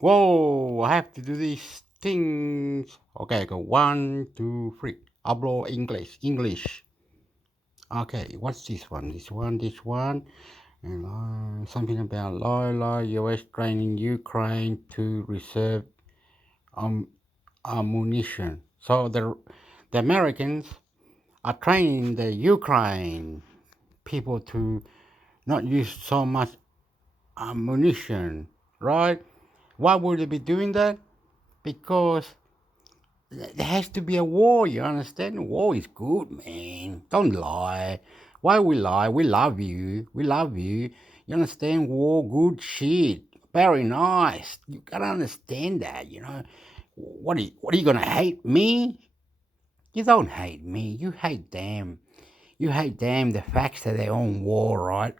Whoa, I have to do these things. Okay, go 1, 2, 3. Hablo English. English. Okay, what's this one? This one. And something about Loyola, US training Ukraine to reserve um, ammunition. So the Americans are training the Ukraine people to not use so much ammunition, right? Why would they be doing that? Because there has to be a war, you understand? War is good, man. Don't lie. Why we lie? We love you. We love you. You understand? War, good shit. Very nice. You gotta understand that, you know. What are you gonna hate me? You don't hate me. You hate them. You hate them, the facts of their own war, right?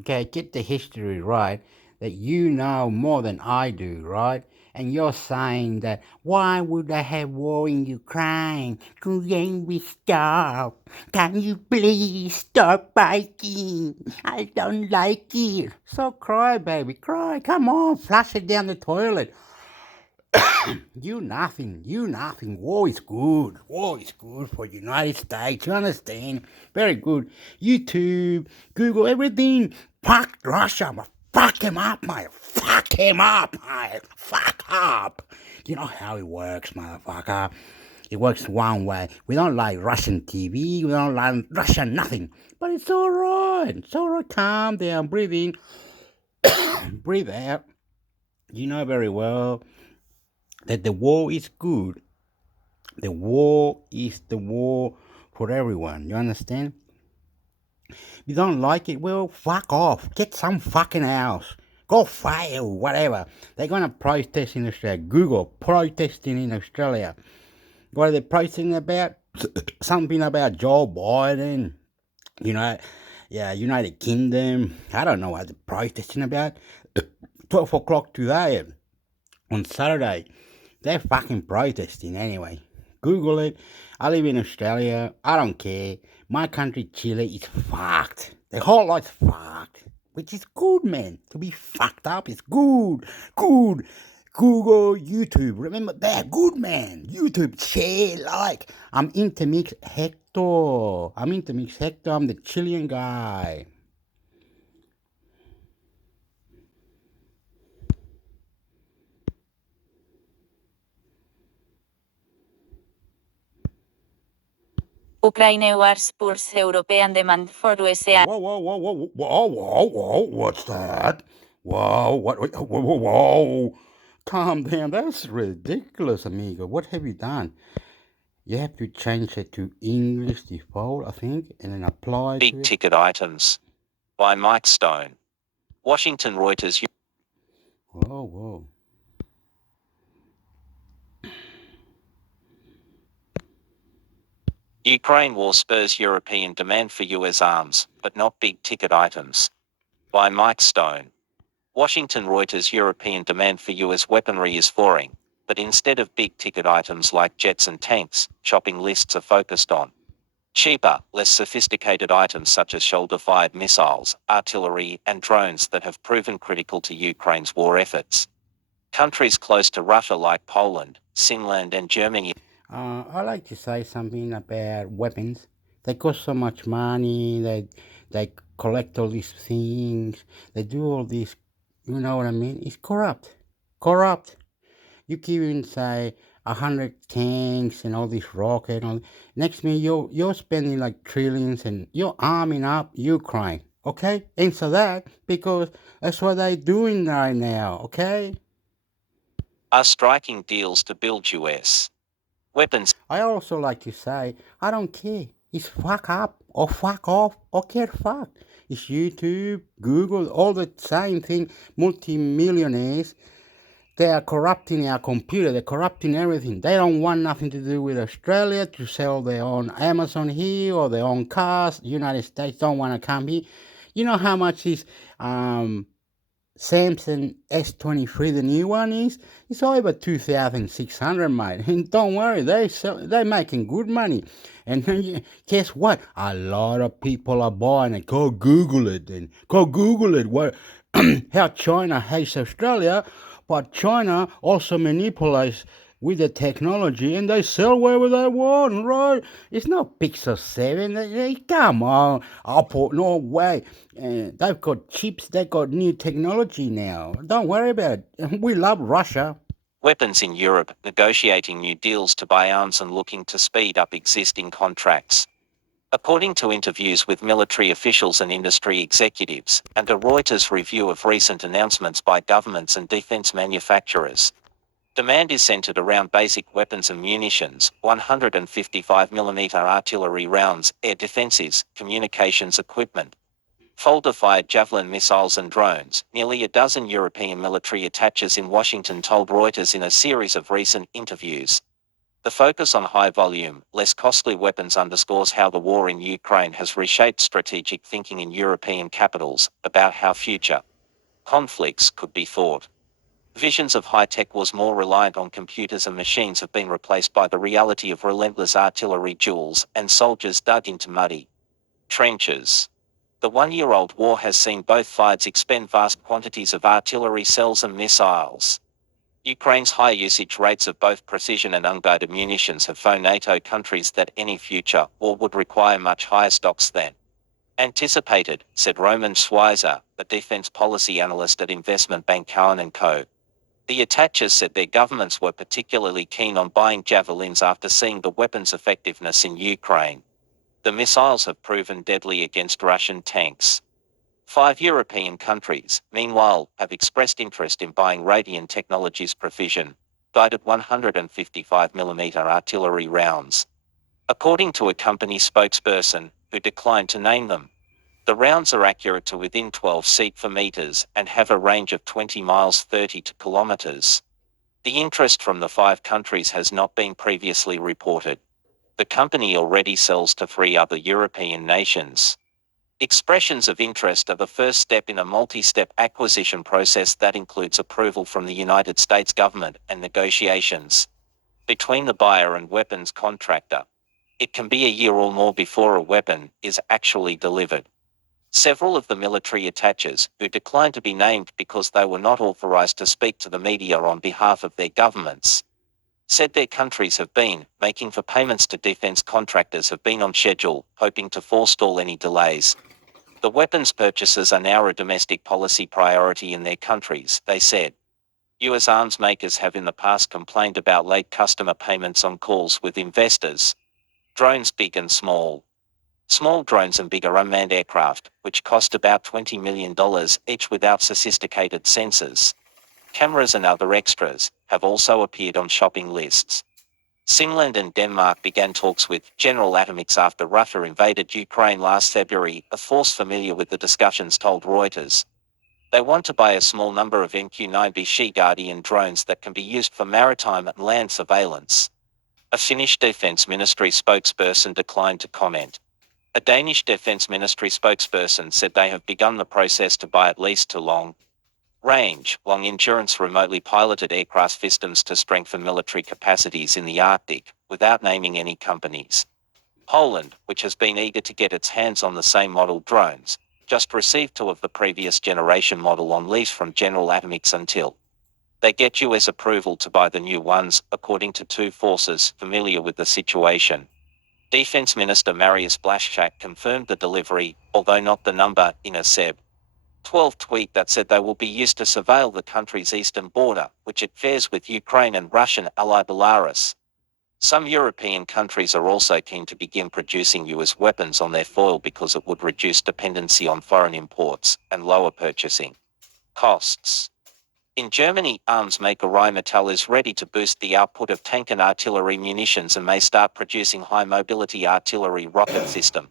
Okay, get the history right that you know more than I do, right? And you're saying that why would they have war in Ukraine? Couldn't we stop? Can you please stop fighting? I don't like it. So cry, baby, cry. Come on, flush it down the toilet. You nothing, you nothing. War is good. War is good for United States. You understand? Very good. YouTube, Google, everything. Fuck Russia. Fuck him up, mate. Fuck him up, mate. Fuck up. You know how it works, motherfucker. It works one way. We don't like Russian TV. We don't like Russian nothing. But it's all right. It's all right. Calm down. Breathe in. Breathe out. You know very well that the war is good. The war is the war for everyone. You understand? You don't like it? Well, fuck off. Get some fucking else. Go fail, whatever. They're going to protest in Australia. Google protesting in Australia. What are they protesting about? Something about Joe Biden. You know, yeah, United Kingdom. I don't know what they're protesting about. 12 o'clock today on Saturday. They're fucking protesting anyway. Google it. I live in Australia. I don't care. My country, Chile, is fucked. The whole lot's fucked. Which is good, man. To be fucked up is good. Good. Google, YouTube. Remember that. Good, man. YouTube, share, like. I'm intermix hector. I'm the Chilean guy. Ukraine wars spurs European demand for USA. Whoa, what's that? Whoa. Calm down, that's ridiculous, amigo. What have you done? You have to change it to English default, I think, and then apply Big to it. Ticket Items by Mike Stone. Washington Reuters. Whoa. Ukraine war spurs European demand for US arms, but not big ticket items. By Mike Stone. Washington Reuters. European demand for US weaponry is falling, but instead of big ticket items like jets and tanks, shopping lists are focused on cheaper, less sophisticated items such as shoulder-fired missiles, artillery, and drones that have proven critical to Ukraine's war efforts. Countries close to Russia like Poland, Finland, and Germany. I like to say something about weapons. They cost so much money. They collect all these things. They do all this. You know what I mean? It's corrupt. You can even say 100 tanks and all this rocket. And all. Next minute, you're spending like trillions and you're arming up Ukraine. Okay? Answer that because that's what they're doing right now. Okay? Are striking deals to build US weapons. I also like to say, I don't care. It's fuck up or fuck off or get fucked. It's YouTube, Google, all the same thing. Multi-millionaires. They are corrupting our computer. They're corrupting everything. They don't want nothing to do with Australia to sell their own Amazon here or their own cars. United States don't want to come here. You know how much is Samsung S23, the new one is? It's over 2,600, mate. And don't worry, they're making good money. And then guess what? A lot of people are buying it. Go Google it. What how China hates Australia, but China also manipulates with the technology and they sell wherever they want, right? It's not Pixel 7. Come on, Apple, no way. They've got chips, they've got new technology now. Don't worry about it. We love Russia. Weapons in Europe, negotiating new deals to buy arms and looking to speed up existing contracts. According to interviews with military officials and industry executives, and a Reuters review of recent announcements by governments and defense manufacturers, demand is centered around basic weapons and munitions, 155mm artillery rounds, air defenses, communications equipment, folder-fired Javelin missiles and drones. Nearly a dozen European military attaches in Washington told Reuters in a series of recent interviews. The focus on high-volume, less costly weapons underscores how the war in Ukraine has reshaped strategic thinking in European capitals about how future conflicts could be fought. Visions of high-tech wars more reliant on computers and machines have been replaced by the reality of relentless artillery duels and soldiers dug into muddy trenches. The one-year-old war has seen both sides expend vast quantities of artillery cells and missiles. Ukraine's high usage rates of both precision and unguided munitions have shown NATO countries that any future war would require much higher stocks than anticipated, said Roman Schweizer, a defense policy analyst at investment bank Cowen & Co. The attaches said their governments were particularly keen on buying javelins after seeing the weapon's effectiveness in Ukraine. The missiles have proven deadly against Russian tanks. 5 European countries, meanwhile, have expressed interest in buying Radian Technologies' Precision guided 155mm artillery rounds. According to a company spokesperson, who declined to name them, the rounds are accurate to within 12 cm and have a range of 20 miles 30 kilometers. The interest from the 5 countries has not been previously reported. The company already sells to 3 other European nations. Expressions of interest are the first step in a multi-step acquisition process that includes approval from the United States government and negotiations between the buyer and weapons contractor. It can be a year or more before a weapon is actually delivered. Several of the military attaches, who declined to be named because they were not authorized to speak to the media on behalf of their governments, said their countries have been making for payments to defense contractors have been on schedule, hoping to forestall any delays. The weapons purchases are now a domestic policy priority in their countries, they said. US arms makers have in the past complained about late customer payments on calls with investors. Drones big and small. Small drones and bigger unmanned aircraft, which cost about $20 million each without sophisticated sensors, cameras and other extras, have also appeared on shopping lists. Finland and Denmark began talks with General Atomics after Russia invaded Ukraine last February, a force familiar with the discussions told Reuters. They want to buy a small number of MQ-9B Guardian drones that can be used for maritime and land surveillance. A Finnish Defense Ministry spokesperson declined to comment. A Danish Defense Ministry spokesperson said they have begun the process to buy at least 2 long-range, long-endurance remotely piloted aircraft systems to strengthen military capacities in the Arctic, without naming any companies. Poland, which has been eager to get its hands on the same model drones, just received 2 of the previous generation model on lease from General Atomics until they get US approval to buy the new ones, according to 2 forces familiar with the situation. Defense Minister Mariusz Błaszczak confirmed the delivery, although not the number, in a Seb. 12 tweet that said they will be used to surveil the country's eastern border, which it shares with Ukraine and Russian ally Belarus. Some European countries are also keen to begin producing US weapons on their soil because it would reduce dependency on foreign imports and lower purchasing costs. In Germany, arms maker Rheinmetall is ready to boost the output of tank and artillery munitions and may start producing high-mobility artillery rocket system.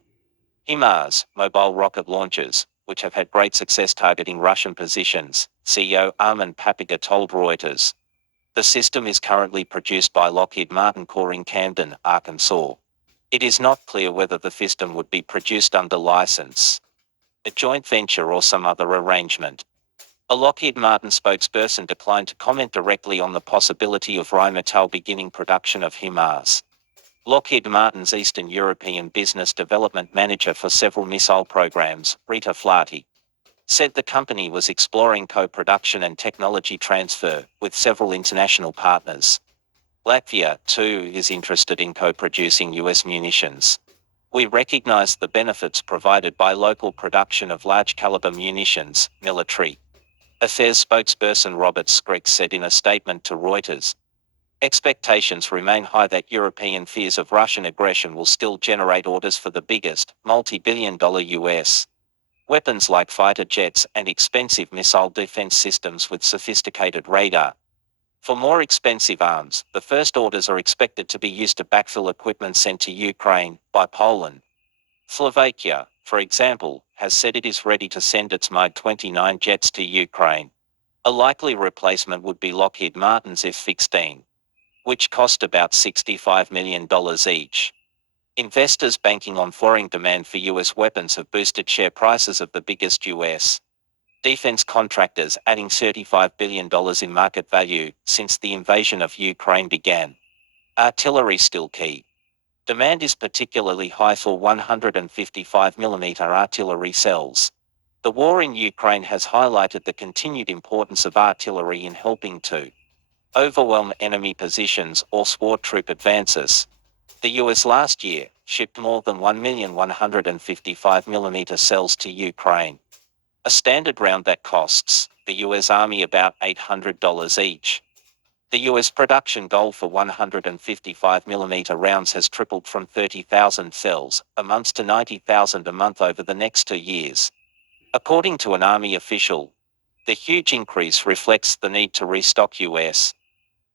HIMARS, mobile rocket launchers, which have had great success targeting Russian positions, CEO Armin Papiga told Reuters. The system is currently produced by Lockheed Martin Corps in Camden, Arkansas. It is not clear whether the system would be produced under license, a joint venture or some other arrangement. A Lockheed Martin spokesperson declined to comment directly on the possibility of Rheinmetall beginning production of HIMARS. Lockheed Martin's Eastern European Business Development Manager for several missile programs, Rita Flaherty, said the company was exploring co-production and technology transfer with several international partners. Latvia, too, is interested in co-producing US munitions. We recognize the benefits provided by local production of large-caliber munitions, military affairs spokesperson Robert Skrick said in a statement to Reuters. Expectations remain high that European fears of Russian aggression will still generate orders for the biggest, multi-billion-dollar US weapons like fighter jets and expensive missile defense systems with sophisticated radar. For more expensive arms, the first orders are expected to be used to backfill equipment sent to Ukraine by Poland. Slovakia, for example, has said it is ready to send its Mi-29 jets to Ukraine. A likely replacement would be Lockheed Martin's F-16, which cost about $65 million each. Investors banking on foreign demand for US weapons have boosted share prices of the biggest US defense contractors, adding $35 billion in market value since the invasion of Ukraine began. Artillery still key. Demand is particularly high for 155mm artillery cells. The war in Ukraine has highlighted the continued importance of artillery in helping to overwhelm enemy positions or thwart troop advances. The US last year shipped more than 1,155mm cells to Ukraine. A standard round that costs the US Army about $800 each. The US production goal for 155mm rounds has tripled from 30,000 cells a month to 90,000 a month over the next 2 years. According to an Army official, the huge increase reflects the need to restock US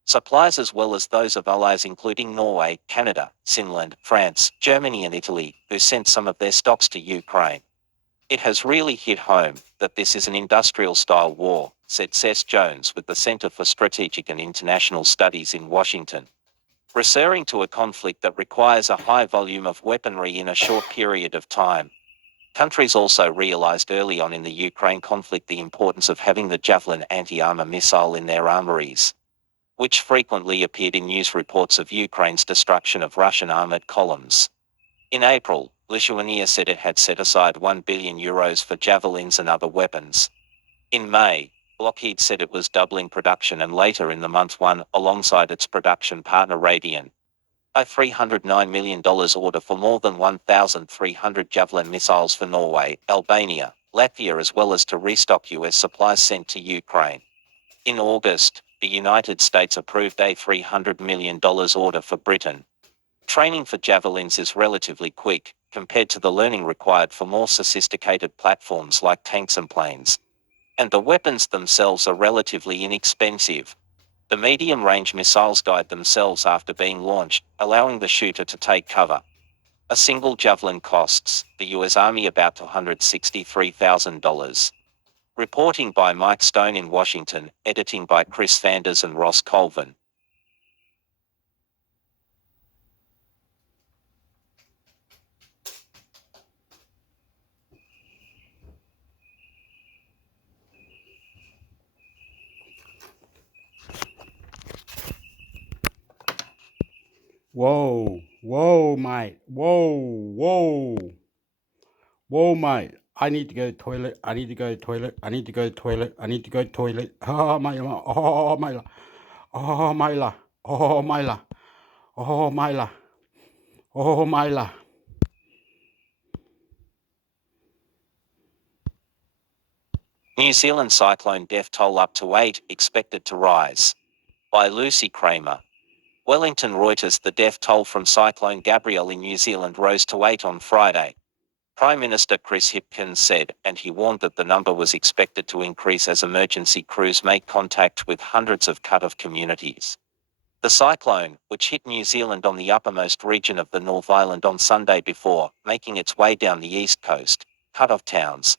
supplies as well as those of allies including Norway, Canada, Finland, France, Germany and Italy, who sent some of their stocks to Ukraine. It has really hit home that this is an industrial-style war, said Seth Jones with the Center for Strategic and International Studies in Washington. Referring to a conflict that requires a high volume of weaponry in a short period of time. Countries also realized early on in the Ukraine conflict the importance of having the Javelin anti-armor missile in their armories, which frequently appeared in news reports of Ukraine's destruction of Russian armored columns. In April, Lithuania said it had set aside €1 billion for javelins and other weapons. In May, Lockheed said it was doubling production and later in the month won, alongside its production partner Raytheon, a $309 million order for more than 1,300 Javelin missiles for Norway, Albania, Latvia as well as to restock US supplies sent to Ukraine. In August, the United States approved a $300 million order for Britain. Training for javelins is relatively quick, compared to the learning required for more sophisticated platforms like tanks and planes. And the weapons themselves are relatively inexpensive. The medium-range missiles guide themselves after being launched, allowing the shooter to take cover. A single javelin costs the US Army about $263,000. Reporting by Mike Stone in Washington, editing by Chris Vanders and Ross Colvin. Whoa, mate. Whoa, mate. I need to go to the toilet. I need to go to the toilet. I need to go to the toilet. I need to go to the toilet. Oh, mate. Oh, mate. Oh, mate. Oh, mate. Oh, mate. Oh, mate. New Zealand cyclone death toll up to 8, expected to rise. By Lucy Kramer. Wellington Reuters. The death toll from Cyclone Gabrielle in New Zealand rose to 8 on Friday. Prime Minister Chris Hipkins said, and he warned that the number was expected to increase as emergency crews make contact with hundreds of cut-off communities. The cyclone, which hit New Zealand on the uppermost region of the North Island on Sunday before making its way down the east coast, cut-off towns,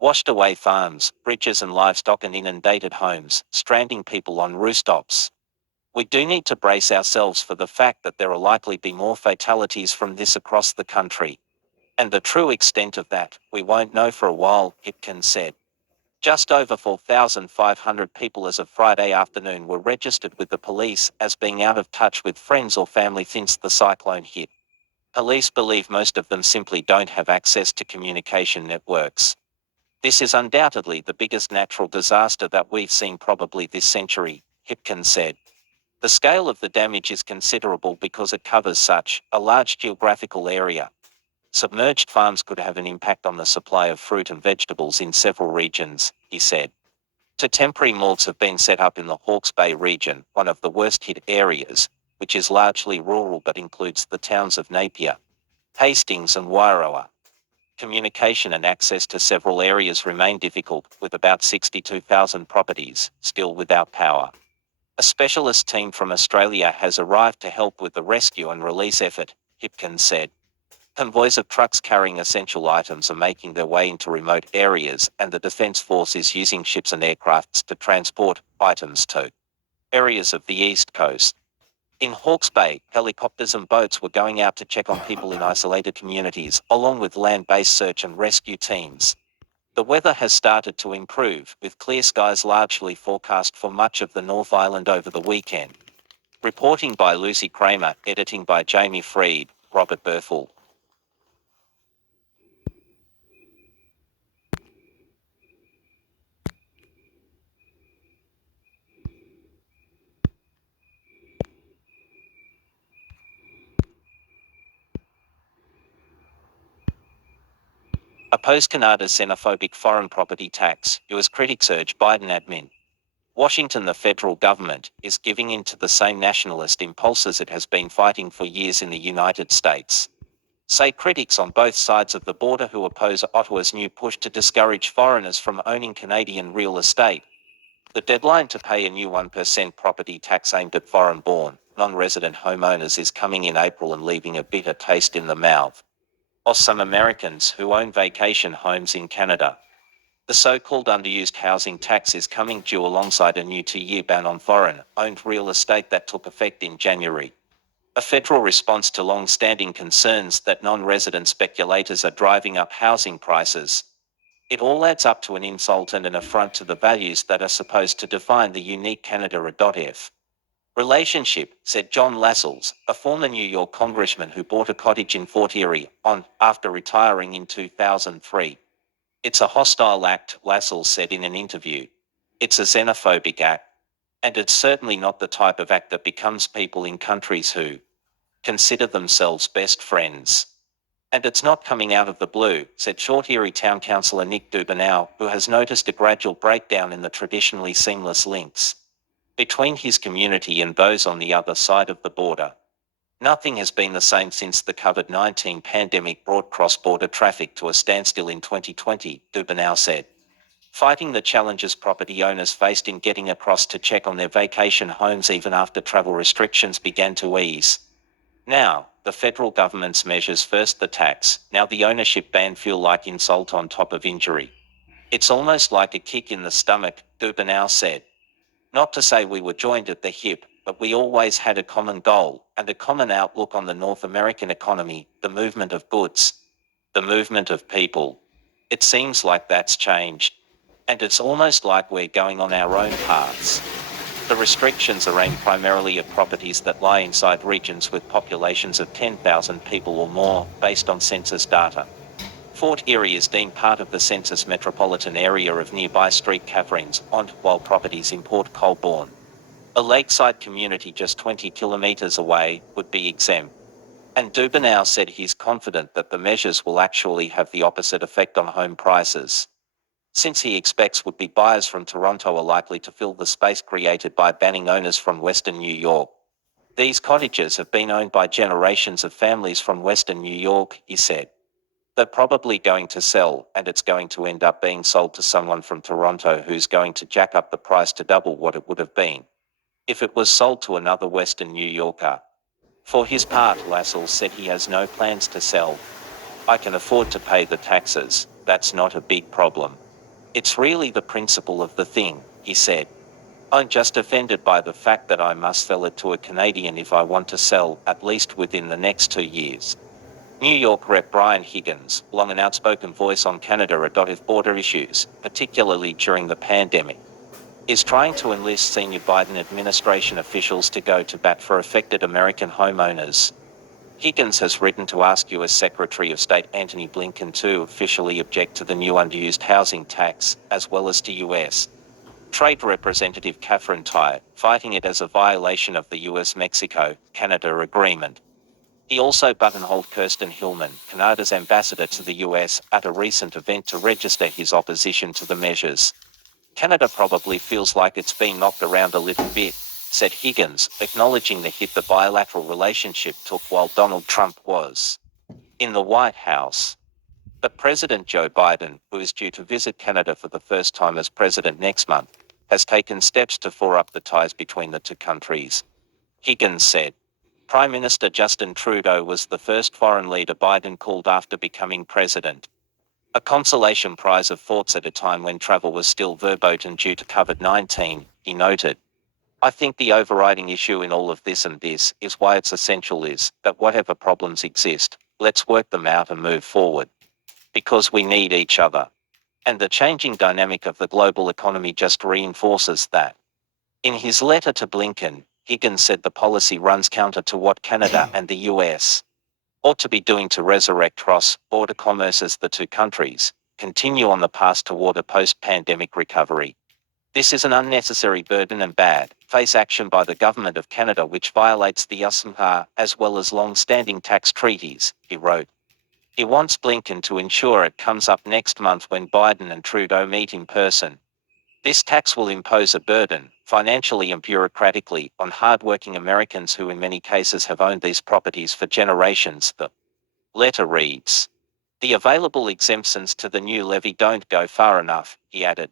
washed away farms, bridges and livestock and inundated homes, stranding people on rooftops. We do need to brace ourselves for the fact that there will likely be more fatalities from this across the country. And the true extent of that, we won't know for a while, Hipkins said. Just over 4,500 people as of Friday afternoon were registered with the police as being out of touch with friends or family since the cyclone hit. Police believe most of them simply don't have access to communication networks. This is undoubtedly the biggest natural disaster that we've seen probably this century, Hipkins said. The scale of the damage is considerable because it covers such a large geographical area. Submerged farms could have an impact on the supply of fruit and vegetables in several regions, he said. Temporary morgues have been set up in the Hawke's Bay region, one of the worst hit areas, which is largely rural but includes the towns of Napier, Hastings and Wairoa. Communication and access to several areas remain difficult, with about 62,000 properties still without power. A specialist team from Australia has arrived to help with the rescue and release effort, Hipkins said. Convoys of trucks carrying essential items are making their way into remote areas, and the Defence Force is using ships and aircrafts to transport items to areas of the East Coast. In Hawke's Bay, helicopters and boats were going out to check on people in isolated communities, along with land-based search and rescue teams. The weather has started to improve, with clear skies largely forecast for much of the North Island over the weekend. Reporting by Lucy Kramer, editing by Jamie Freed, Robert Berthel. Oppose Canada's xenophobic foreign property tax, US critics urge Biden admin. Washington. The federal government is giving in to the same nationalist impulses it has been fighting for years in the United States, say critics on both sides of the border who oppose Ottawa's new push to discourage foreigners from owning Canadian real estate. The deadline to pay a new 1% property tax aimed at foreign-born, non-resident homeowners is coming in April and leaving a bitter taste in the mouth of some Americans who own vacation homes in Canada. The so-called underused housing tax is coming due alongside a new 2-year ban on foreign-owned real estate that took effect in January. A federal response to long-standing concerns that non-resident speculators are driving up housing prices. It all adds up to an insult and an affront to the values that are supposed to define the unique Canada.f relationship, said John Lascelles, a former New York congressman who bought a cottage in Fort Erie after retiring in 2003. It's a hostile act, Lascelles said in an interview. It's a xenophobic act. And it's certainly not the type of act that becomes people in countries who consider themselves best friends. And it's not coming out of the blue, said Fort Erie Town Councillor Nick Dubanow, who has noticed a gradual breakdown in the traditionally seamless links between his community and those on the other side of the border. Nothing has been the same since the COVID-19 pandemic brought cross-border traffic to a standstill in 2020, Dubanow said. Fighting the challenges property owners faced in getting across to check on their vacation homes even after travel restrictions began to ease. Now, the federal government's measures, first the tax, now the ownership ban, feel like insult on top of injury. It's almost like a kick in the stomach, Dubanow said. Not to say we were joined at the hip, but we always had a common goal, and a common outlook on the North American economy, the movement of goods, the movement of people. It seems like that's changed. And it's almost like we're going on our own paths. The restrictions are aimed primarily at properties that lie inside regions with populations of 10,000 people or more, based on census data. Fort Erie is deemed part of the census metropolitan area of nearby Street Catharines, while properties in Port Colborne, a lakeside community just 20 kilometres away, would be exempt. And Dubanow said he's confident that the measures will actually have the opposite effect on home prices, since he expects would-be buyers from Toronto are likely to fill the space created by banning owners from Western New York. These cottages have been owned by generations of families from Western New York, he said. They're probably going to sell, and it's going to end up being sold to someone from Toronto who's going to jack up the price to double what it would have been if it was sold to another Western New Yorker. For his part, Lascelles said he has no plans to sell. I can afford to pay the taxes, that's not a big problem. It's really the principle of the thing, he said. I'm just offended by the fact that I must sell it to a Canadian if I want to sell, at least within the next 2 years. New York Rep. Brian Higgins, long an outspoken voice on Canada.f border issues, particularly during the pandemic, is trying to enlist senior Biden administration officials to go to bat for affected American homeowners. Higgins has written to ask U.S. Secretary of State Antony Blinken to officially object to the new unused housing tax, as well as to U.S. Trade Representative Catherine Tai, fighting it as a violation of the U.S.-Mexico-Canada agreement. He also buttonholed Kirsten Hillman, Canada's ambassador to the US, at a recent event to register his opposition to the measures. Canada probably feels like it's been knocked around a little bit, said Higgins, acknowledging the hit the bilateral relationship took while Donald Trump was in the White House. But President Joe Biden, who is due to visit Canada for the first time as president next month, has taken steps to shore up the ties between the two countries. Higgins said. Prime Minister Justin Trudeau was the first foreign leader Biden called after becoming president. A consolation prize of thoughts at a time when travel was still verboten due to COVID-19, he noted. I think the overriding issue in all of this is why it's essential is that whatever problems exist, let's work them out and move forward. Because we need each other. And the changing dynamic of the global economy just reinforces that. In his letter to Blinken, Higgins said the policy runs counter to what Canada and the US ought to be doing to resurrect cross-border commerce as the two countries continue on the path toward a post-pandemic recovery. This is an unnecessary burden and bad face action by the government of Canada which violates the USMCA as well as long-standing tax treaties, he wrote. He wants Blinken to ensure it comes up next month when Biden and Trudeau meet in person. This tax will impose a burden, financially and bureaucratically, on hard-working Americans who in many cases have owned these properties for generations, the letter reads. The available exemptions to the new levy don't go far enough, he added.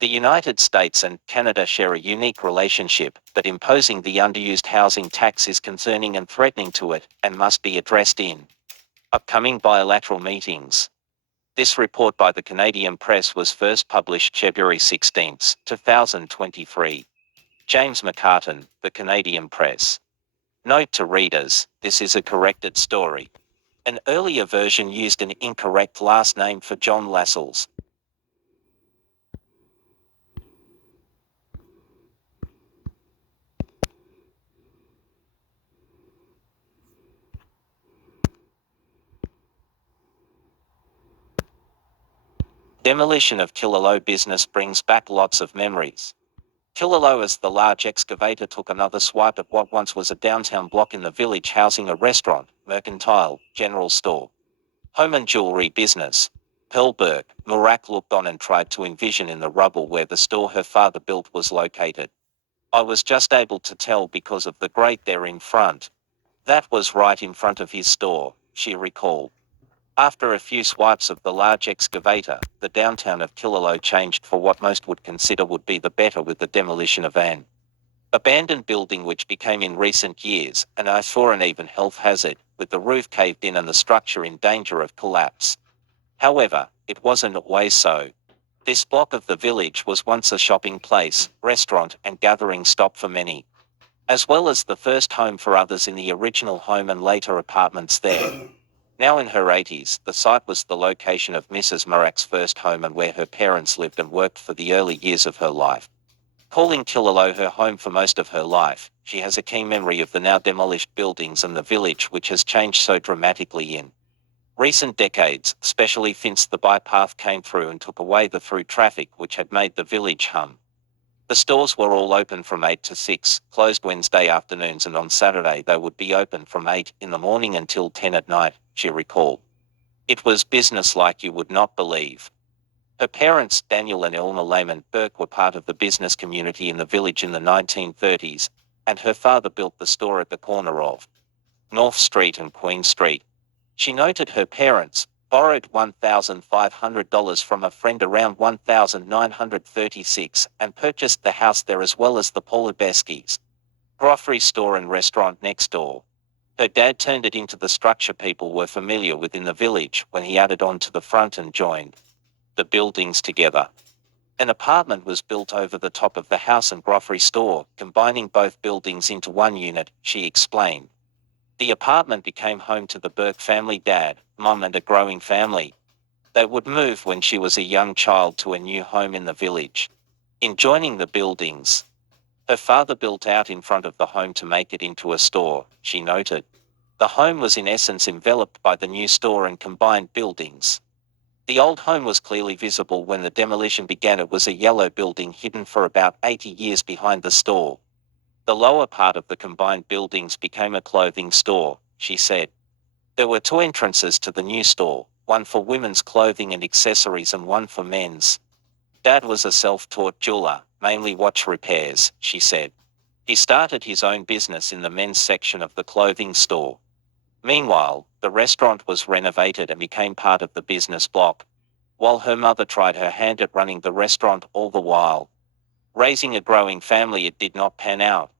The United States and Canada share a unique relationship, but imposing the underused housing tax is concerning and threatening to it, and must be addressed in upcoming bilateral meetings. This report by the Canadian Press was first published February 16, 2023. James McCartan, The Canadian Press. Note to readers, this is a corrected story. An earlier version used an incorrect last name for John Lascelles. Demolition of Killaloe business brings back lots of memories. Killaloe as the large excavator took another swipe at what once was a downtown block in the village housing a restaurant, mercantile, general store, home and jewelry business. Pearl Burke, Murak looked on and tried to envision in the rubble where the store her father built was located. I was just able to tell because of the grate there in front. That was right in front of his store, she recalled. After a few swipes of the large excavator, the downtown of Killaloe changed for what most would consider would be the better with the demolition of an abandoned building which became in recent years an uneven health hazard, with the roof caved in and the structure in danger of collapse. However, it wasn't always so. This block of the village was once a shopping place, restaurant and gathering stop for many, as well as the first home for others in the original home and later apartments there. Now in her 80s, the site was the location of Mrs. Murak's first home and where her parents lived and worked for the early years of her life. Calling Killaloe her home for most of her life, she has a keen memory of the now demolished buildings and the village which has changed so dramatically in recent decades, especially since the bypass came through and took away the through traffic which had made the village hum. The stores were all open from 8 to 6, closed Wednesday afternoons, and on Saturday they would be open from 8 in the morning until 10 at night, she recalled. It was business like you would not believe. Her parents, Daniel and Elmer Lehman Burke, were part of the business community in the village in the 1930s, and her father built the store at the corner of North Street and Queen Street. She noted her parents borrowed $1,500 from a friend around 1936 and purchased the house there as well as the Polubeskis grocery store and restaurant next door. Her dad turned it into the structure people were familiar with in the village when he added on to the front and joined the buildings together. An apartment was built over the top of the house and grocery store, combining both buildings into one unit, she explained. The apartment became home to the Burke family, dad, mom and a growing family. They would move when she was a young child to a new home in the village. In joining the buildings, her father built out in front of the home to make it into a store, she noted. The home was in essence enveloped by the new store and combined buildings. The old home was clearly visible when the demolition began. It was a yellow building hidden for about 80 years behind the store. The lower part of the combined buildings became a clothing store, she said. There were 2 entrances to the new store, one for women's clothing and accessories and one for men's. Dad was a self-taught jeweler, mainly watch repairs, she said. He started his own business in the men's section of the clothing store. Meanwhile, the restaurant was renovated and became part of the business block, while her mother tried her hand at running the restaurant all the while. Raising a growing family, it did not pan out.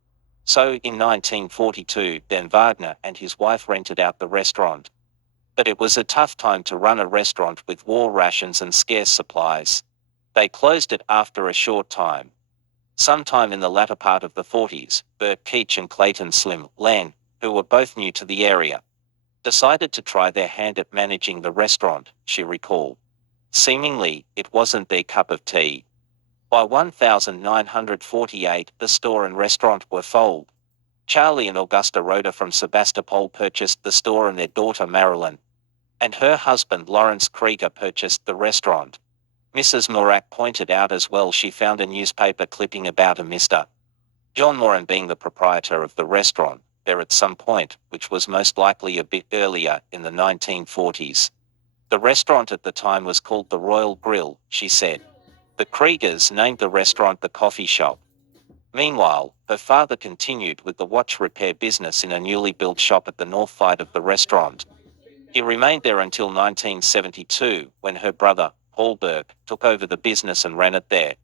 So, in 1942, Dan Wagner and his wife rented out the restaurant. But it was a tough time to run a restaurant with war rations and scarce supplies. They closed it after a short time. Sometime in the latter part of the 40s, Bert Keach and Clayton Slim Lan, who were both new to the area, decided to try their hand at managing the restaurant, she recalled. Seemingly, it wasn't their cup of tea. By 1948, the store and restaurant were sold. Charlie and Augusta Roda from Sebastopol purchased the store and their daughter Marilyn and her husband Lawrence Krieger purchased the restaurant. Mrs. Murak pointed out as well she found a newspaper clipping about a Mr. John Moran being the proprietor of the restaurant there at some point, which was most likely a bit earlier, in the 1940s. The restaurant at the time was called the Royal Grill, she said. The Kriegers named the restaurant the Coffee Shop. Meanwhile, her father continued with the watch repair business in a newly built shop at the north side of the restaurant. He remained there until 1972, when her brother, Paul Burke, took over the business and ran it there.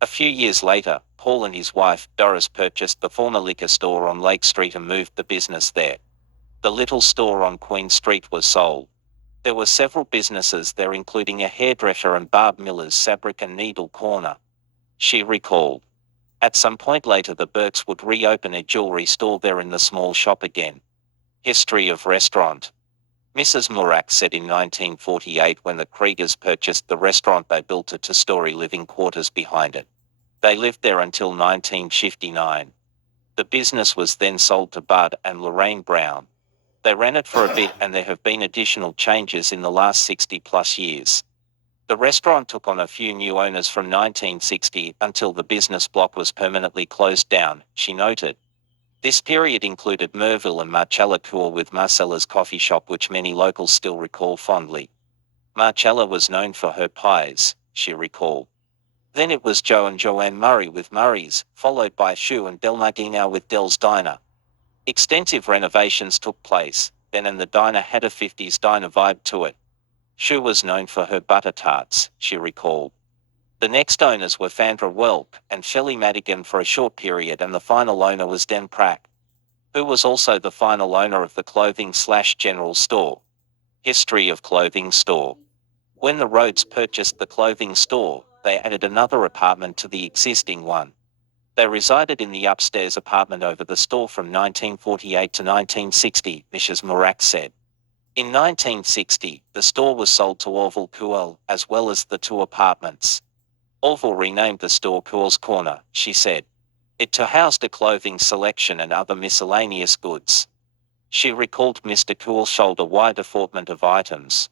A few years later, Paul and his wife, Doris, purchased the former liquor store on Lake Street and moved the business there. The little store on Queen Street was sold. There were several businesses there, including a hairdresser and Barb Miller's Sabric and Needle Corner. She recalled. At some point later, the Burkes would reopen a jewelry store there in the small shop again. History of restaurant. Mrs. Murak said in 1948, when the Kriegers purchased the restaurant, they built a 2-story living quarters behind it. They lived there until 1959. The business was then sold to Bud and Lorraine Brown. They ran it for a bit, and there have been additional changes in the last 60+ years. The restaurant took on a few new owners from 1960 until the business block was permanently closed down, she noted. This period included Merville and Marcella Cool with Marcella's Coffee Shop, which many locals still recall fondly. Marcella was known for her pies, she recalled. Then it was Joe and Joanne Murray with Murray's, followed by Shu and Del Nagina with Del's Diner. Extensive renovations took place then, and the diner had a 50s diner vibe to it. Shu was known for her butter tarts, she recalled. The next owners were Fandra Welk and Shelley Madigan for a short period, and the final owner was Dan Prack, who was also the final owner of the clothing/general store. History of clothing store. When the Rhodes purchased the clothing store, they added another apartment to the existing one. They resided in the upstairs apartment over the store from 1948 to 1960, Mrs. Murak said. In 1960, the store was sold to Orville Kuhl, as well as the 2 apartments. Orville renamed the store Kuhl's Corner, she said. It housed a clothing selection and other miscellaneous goods. She recalled Mr. Kuhl sold a wide assortment of items.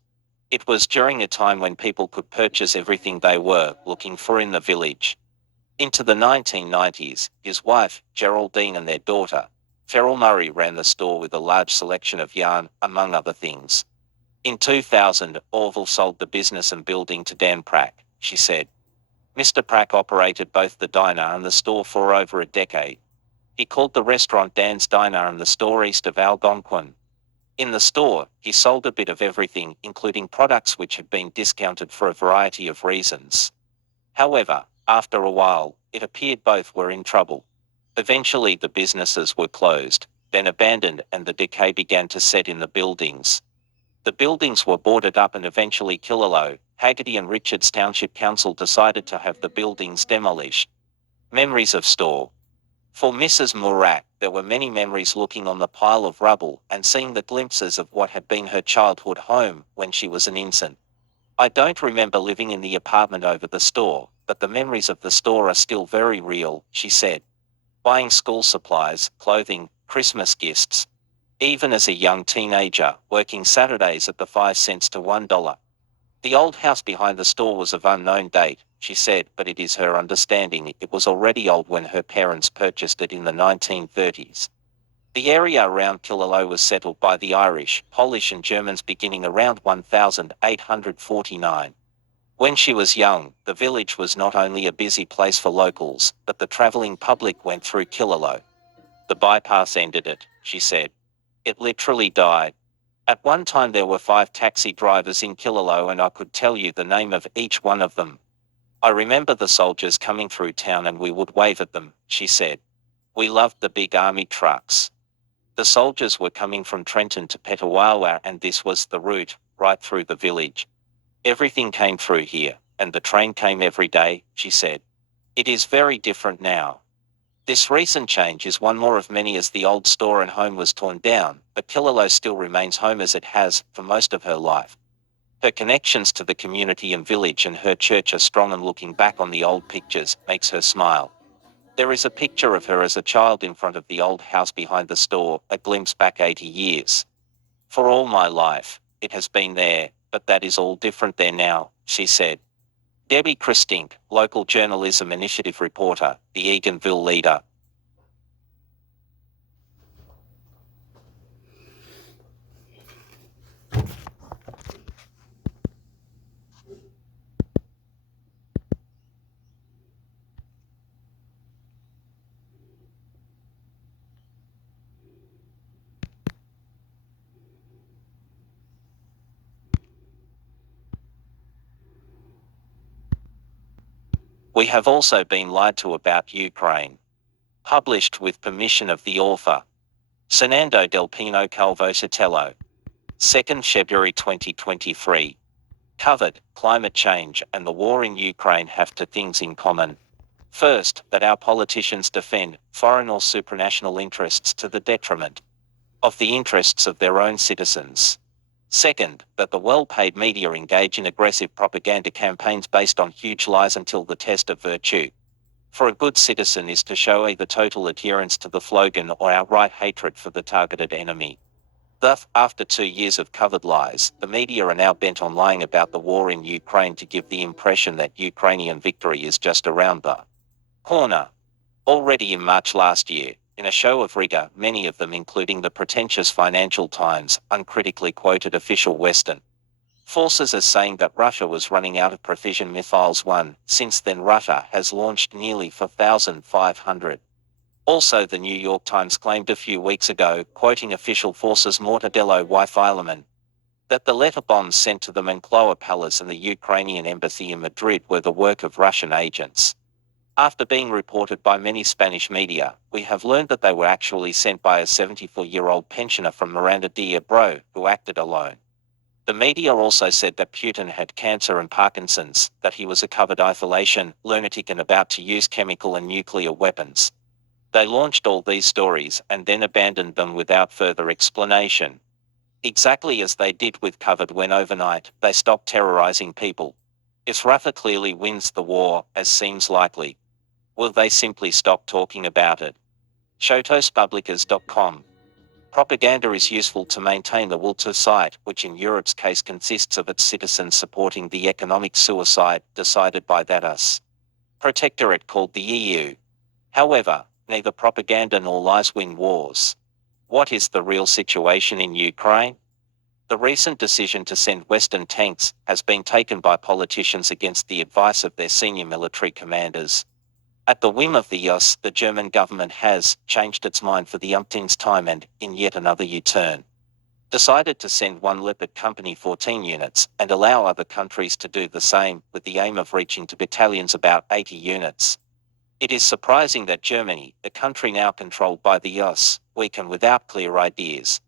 It was during a time when people could purchase everything they were looking for in the village. Into the 1990s, his wife, Geraldine, and their daughter, Ferrell Murray, ran the store with a large selection of yarn, among other things. In 2000, Orville sold the business and building to Dan Prack, she said. Mr. Prack operated both the diner and the store for over a decade. He called the restaurant Dan's Diner and the store east of Algonquin. In the store, he sold a bit of everything, including products which had been discounted for a variety of reasons. However, after a while, it appeared both were in trouble. Eventually the businesses were closed, then abandoned, and the decay began to set in the buildings. The buildings were boarded up, and eventually Killaloe, Haggerty and Richards Township Council decided to have the buildings demolished. Memories of store. For Mrs. Murak, there were many memories looking on the pile of rubble and seeing the glimpses of what had been her childhood home when she was an infant. I don't remember living in the apartment over the store, but the memories of the store are still very real, she said. Buying school supplies, clothing, Christmas gifts. even as a young teenager, working Saturdays at the 5 cents to $1. The old house behind the store was of unknown date, she said, but it is her understanding it was already old when her parents purchased it in the 1930s. The area around Killaloe was settled by the Irish, Polish and Germans beginning around 1849. When she was young, the village was not only a busy place for locals, but the travelling public went through Killaloe. The bypass ended it, she said. It literally died. At one time there were 5 taxi drivers in Killaloe and I could tell you the name of each one of them. I remember the soldiers coming through town and we would wave at them, she said. We loved the big army trucks. The soldiers were coming from Trenton to Petawawa and this was the route, right through the village. Everything came through here, and the train came every day, she said. It is very different now. This recent change is one more of many as the old store and home was torn down, but Killaloe still remains home as it has for most of her life. Her connections to the community and village and her church are strong, and looking back on the old pictures makes her smile. There is a picture of her as a child in front of the old house behind the store, a glimpse back 80 years. For all my life, it has been there, but that is all different there now, she said. Debbie Christink, local journalism initiative reporter, the Eganville Leader. We have also been lied to about Ukraine. Published with permission of the author. Fernando del Pino Calvo Sotelo. 2nd February 2023. Covered, climate change and the war in Ukraine have 2 things in common. First, that our politicians defend foreign or supranational interests to the detriment of the interests of their own citizens. Second, that the well-paid media engage in aggressive propaganda campaigns based on huge lies until the test of virtue for a good citizen is to show either total adherence to the slogan or outright hatred for the targeted enemy. Thus, after 2 years of covered lies, the media are now bent on lying about the war in Ukraine to give the impression that Ukrainian victory is just around the corner. Already in March last year, in a show of rigor, many of them including the pretentious Financial Times, uncritically quoted official Western forces as saying that Russia was running out of precision missiles. Since then Russia has launched nearly 4,500. Also the New York Times claimed a few weeks ago, quoting official forces Mortadello y Fileman, that the letter bombs sent to the Moncloa Palace and the Ukrainian embassy in Madrid were the work of Russian agents. After being reported by many Spanish media, we have learned that they were actually sent by a 74-year-old pensioner from Miranda de Ebro, who acted alone. The media also said that Putin had cancer and Parkinson's, that he was a covered isolation lunatic and about to use chemical and nuclear weapons. They launched all these stories and then abandoned them without further explanation. Exactly as they did with covered when overnight they stopped terrorizing people. If Russia clearly wins the war, as seems likely, will they simply stop talking about it? Shotospublicas.com. Propaganda is useful to maintain the will to site, which in Europe's case consists of its citizens supporting the economic suicide decided by that us protectorate called the EU. However, neither propaganda nor lies win wars. What is the real situation in Ukraine? The recent decision to send Western tanks has been taken by politicians against the advice of their senior military commanders. At the whim of the US, the German government has changed its mind for the umpteenth time and, in yet another U-turn, decided to send one Leopard company 14 units and allow other countries to do the same, with the aim of reaching to battalions about 80 units. It is surprising that Germany, a country now controlled by the US, weak and without clear ideas,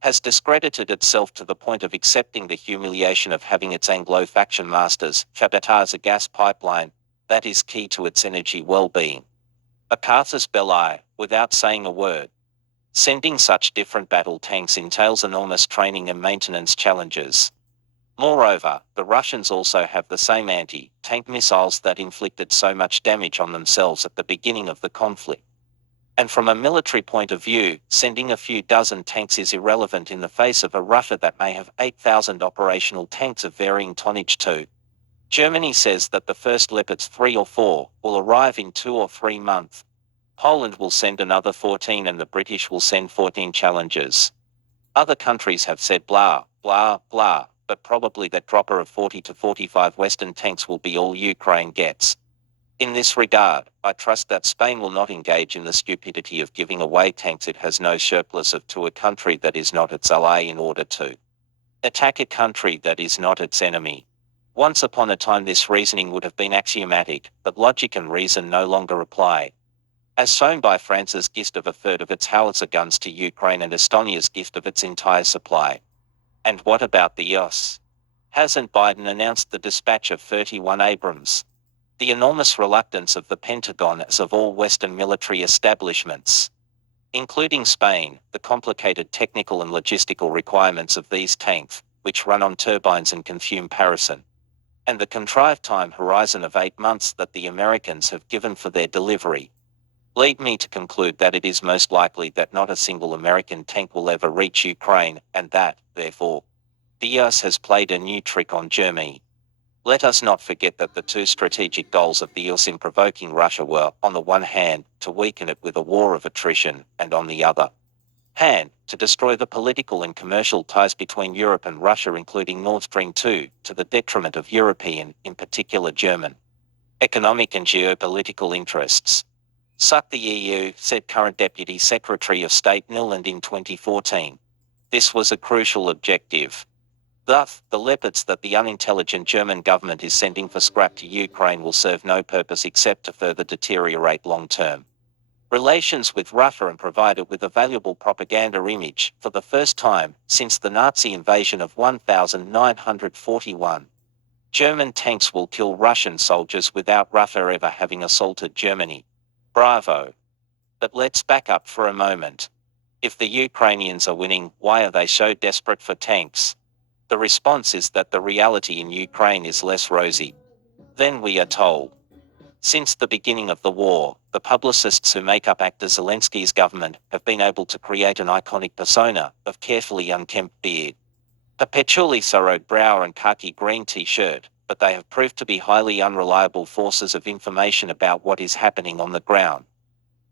has discredited itself to the point of accepting the humiliation of having its Anglo faction masters sabotage a gas pipeline that is key to its energy well-being. A casus belli, without saying a word. Sending such different battle tanks entails enormous training and maintenance challenges. Moreover, the Russians also have the same anti-tank missiles that inflicted so much damage on themselves at the beginning of the conflict. And from a military point of view, sending a few dozen tanks is irrelevant in the face of a Russia that may have 8,000 operational tanks of varying tonnage too. Germany says that the first Leopards 3 or 4 will arrive in 2 or 3 months. Poland will send another 14 and the British will send 14 Challengers. Other countries have said blah, blah, blah, but probably that dropper of 40 to 45 Western tanks will be all Ukraine gets. In this regard, I trust that Spain will not engage in the stupidity of giving away tanks it has no surplus of to a country that is not its ally in order to attack a country that is not its enemy. Once upon a time this reasoning would have been axiomatic, but logic and reason no longer apply. As shown by France's gift of a third of its howitzer guns to Ukraine and Estonia's gift of its entire supply. And what about the US? Hasn't Biden announced the dispatch of 31 Abrams? The enormous reluctance of the Pentagon as of all Western military establishments, including Spain, the complicated technical and logistical requirements of these tanks, which run on turbines and consume paraffin, and the contrived time horizon of 8 months that the Americans have given for their delivery, lead me to conclude that it is most likely that not a single American tank will ever reach Ukraine, and that, therefore, the US has played a new trick on Germany. Let us not forget that the two strategic goals of the US in provoking Russia were, on the one hand, to weaken it with a war of attrition, and on the other hand, to destroy the political and commercial ties between Europe and Russia, including Nord Stream 2, to the detriment of European, in particular German, economic and geopolitical interests. Suck the EU, said current Deputy Secretary of State Nuland in 2014. This was a crucial objective. Thus, the Leopards that the unintelligent German government is sending for scrap to Ukraine will serve no purpose except to further deteriorate long-term relations with Russia and provide it with a valuable propaganda image, for the first time since the Nazi invasion of 1941. German tanks will kill Russian soldiers without Russia ever having assaulted Germany. Bravo. But let's back up for a moment. If the Ukrainians are winning, why are they so desperate for tanks? The response is that the reality in Ukraine is less rosy than we are told. Since the beginning of the war, the publicists who make up actor Zelensky's government have been able to create an iconic persona of carefully unkempt beard, perpetually furrowed brow and khaki green t-shirt, but they have proved to be highly unreliable sources of information about what is happening on the ground.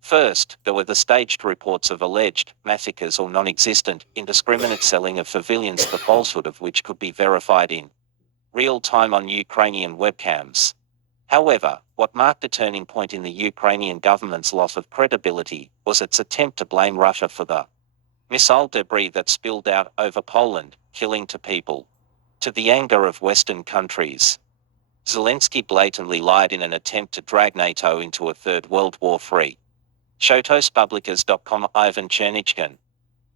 First, there were the staged reports of alleged massacres or non-existent, indiscriminate selling of civilians, the falsehood of which could be verified in real time on Ukrainian webcams. However, what marked a turning point in the Ukrainian government's loss of credibility was its attempt to blame Russia for the missile debris that spilled out over Poland, killing 2 people. To the anger of Western countries, Zelensky blatantly lied in an attempt to drag NATO into a Third World War. Shotospublicas.com Ivan Chernichkin.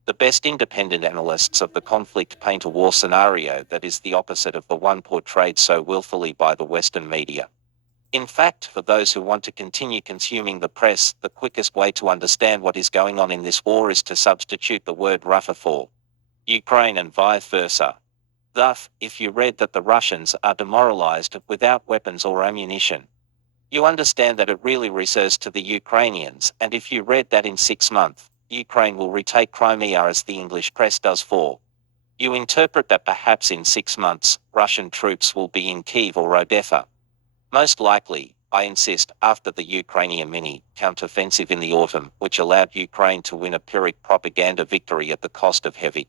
The best independent analysts of the conflict paint a war scenario that is the opposite of the one portrayed so willfully by the Western media. In fact, for those who want to continue consuming the press, the quickest way to understand what is going on in this war is to substitute the word Russia for Ukraine and vice versa. Thus, if you read that the Russians are demoralized without weapons or ammunition, you understand that it really refers to the Ukrainians, and if you read that in 6 months, Ukraine will retake Crimea as the English press does for, you interpret that perhaps in 6 months, Russian troops will be in Kyiv or Odessa. Most likely, I insist, after the Ukrainian mini-counteroffensive in the autumn, which allowed Ukraine to win a Pyrrhic propaganda victory at the cost of heavy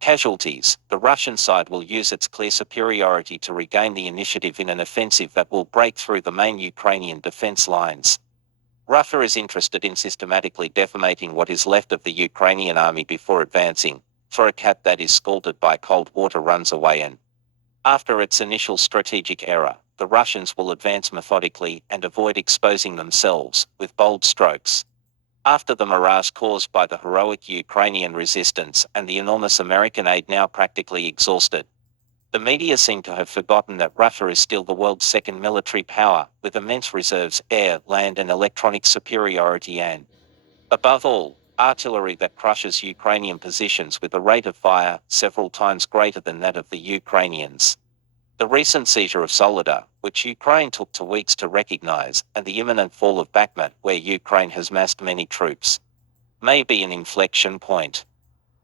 casualties, the Russian side will use its clear superiority to regain the initiative in an offensive that will break through the main Ukrainian defense lines. Russia is interested in systematically decimating what is left of the Ukrainian army before advancing, for a cat that is scalded by cold water runs away, and after its initial strategic error, the Russians will advance methodically and avoid exposing themselves with bold strokes. After the mirage caused by the heroic Ukrainian resistance and the enormous American aid now practically exhausted, the media seem to have forgotten that Russia is still the world's second military power, with immense reserves, air, land and electronic superiority and, above all, artillery that crushes Ukrainian positions with a rate of fire several times greater than that of the Ukrainians. The recent seizure of Soledar, which Ukraine took 2 weeks to recognize, and the imminent fall of Bakhmut, where Ukraine has massed many troops, may be an inflection point.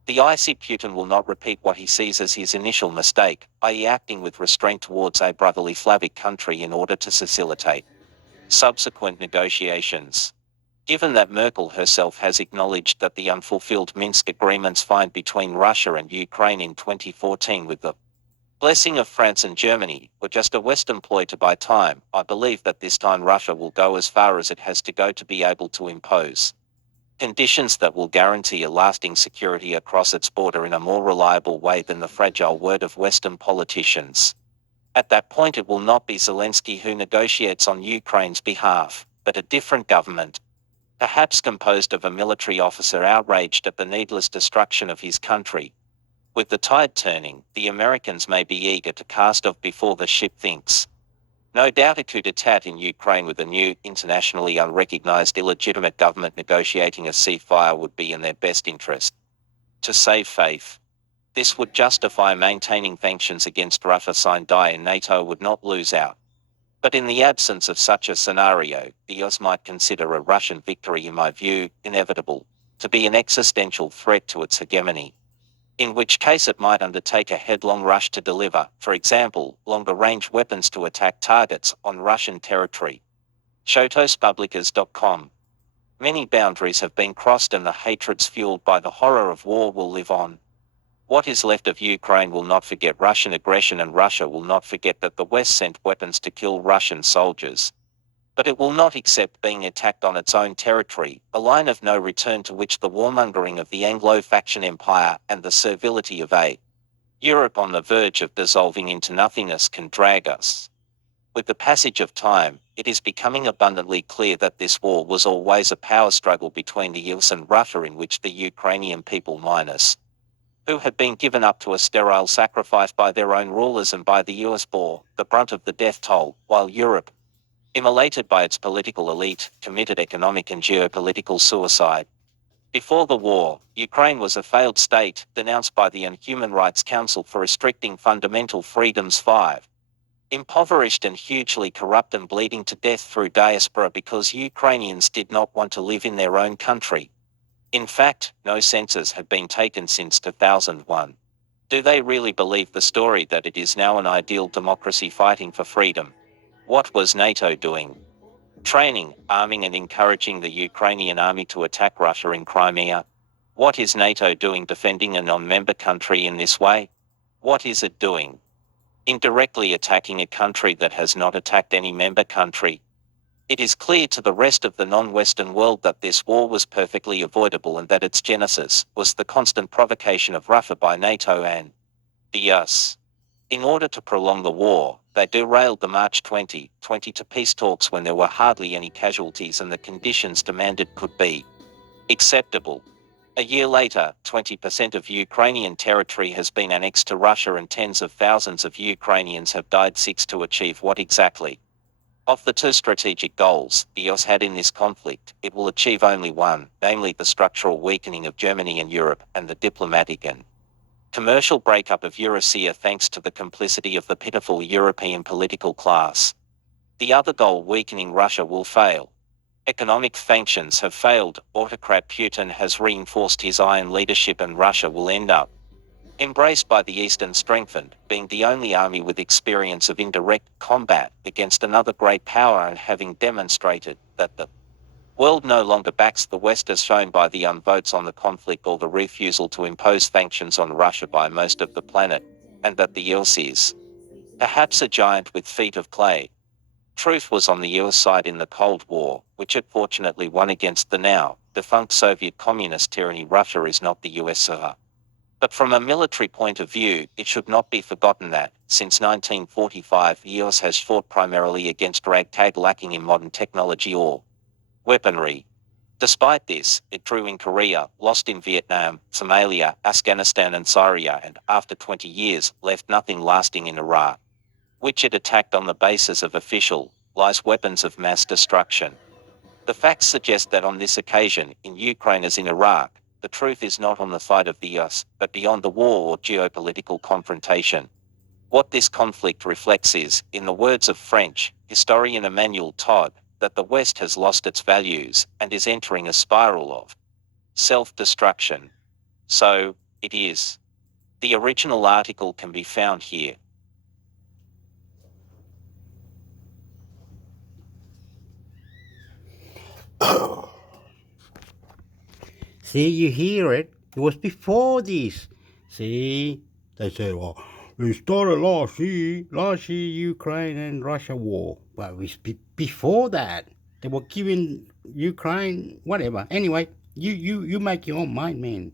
The icy Putin will not repeat what he sees as his initial mistake, i.e. acting with restraint towards a brotherly Slavic country in order to facilitate subsequent negotiations. Given that Merkel herself has acknowledged that the unfulfilled Minsk agreements signed between Russia and Ukraine in 2014 with the blessing of France and Germany were just a Western ploy to buy time, I believe that this time Russia will go as far as it has to go to be able to impose conditions that will guarantee a lasting security across its border in a more reliable way than the fragile word of Western politicians. At that point it will not be Zelensky who negotiates on Ukraine's behalf, but a different government, perhaps composed of a military officer outraged at the needless destruction of his country. With the tide turning, the Americans may be eager to cast off before the ship thinks. No doubt a coup d'etat in Ukraine with a new, internationally unrecognized illegitimate government negotiating a ceasefire would be in their best interest. To save face, this would justify maintaining sanctions against Russia signed die and NATO would not lose out. But in the absence of such a scenario, the US might consider a Russian victory, in my view, inevitable, to be an existential threat to its hegemony. In which case it might undertake a headlong rush to deliver, for example, longer-range weapons to attack targets on Russian territory. Shotospublicas.com. Many boundaries have been crossed and the hatreds fueled by the horror of war will live on. What is left of Ukraine will not forget Russian aggression, and Russia will not forget that the West sent weapons to kill Russian soldiers. But it will not accept being attacked on its own territory, a line of no return to which the warmongering of the Anglo-faction empire and the servility of a Europe on the verge of dissolving into nothingness can drag us. With the passage of time, it is becoming abundantly clear that this war was always a power struggle between the US and Russia, in which the Ukrainian people minus who had been given up to a sterile sacrifice by their own rulers and by the US bore the brunt of the death toll, while Europe, immolated by its political elite, committed economic and geopolitical suicide. Before the war, Ukraine was a failed state, denounced by the UN Human Rights Council for restricting fundamental freedoms. 5. Impoverished and hugely corrupt and bleeding to death through diaspora because Ukrainians did not want to live in their own country. In fact, no census had been taken since 2001. Do they really believe the story that it is now an ideal democracy fighting for freedom? What was NATO doing? Training, arming and encouraging the Ukrainian army to attack Russia in Crimea? What is NATO doing defending a non-member country in this way? What is it doing? Indirectly attacking a country that has not attacked any member country. It is clear to the rest of the non-Western world that this war was perfectly avoidable and that its genesis was the constant provocation of Russia by NATO and the US. In order to prolong the war, they derailed the March 2020 to peace talks when there were hardly any casualties and the conditions demanded could be acceptable. A year later, 20% of Ukrainian territory has been annexed to Russia and tens of thousands of Ukrainians have died. 6. To achieve what exactly? Of the 2 strategic goals the US had in this conflict, it will achieve only one, namely the structural weakening of Germany and Europe, and the diplomatic and commercial breakup of Eurasia thanks to the complicity of the pitiful European political class. The other goal, weakening Russia, will fail. Economic sanctions have failed, autocrat Putin has reinforced his iron leadership, and Russia will end up embraced by the East and strengthened, being the only army with experience of indirect combat against another great power, and having demonstrated that the world no longer backs the West as shown by the votes on the conflict or the refusal to impose sanctions on Russia by most of the planet, and that the US is perhaps a giant with feet of clay. Truth was on the US side in the Cold War, which it fortunately won against the now defunct Soviet communist tyranny. Russia is not the USSR. But from a military point of view, it should not be forgotten that, since 1945, the US has fought primarily against ragtag lacking in modern technology or weaponry. Despite this, it drew in Korea, lost in Vietnam, Somalia, Afghanistan and Syria, and, after 20 years, left nothing lasting in Iraq, which it attacked on the basis of official lies weapons of mass destruction. The facts suggest that on this occasion, in Ukraine as in Iraq, the truth is not on the side of the US, but beyond the war or geopolitical confrontation. What this conflict reflects is, in the words of French historian Emmanuel Todd, that the West has lost its values and is entering a spiral of self-destruction. So, it is. The original article can be found here. See, you hear it? It was before this. See, they said, well, it started last year, Ukraine and Russia war. Well, it was before that. They were giving Ukraine whatever. Anyway, you make your own mind, man.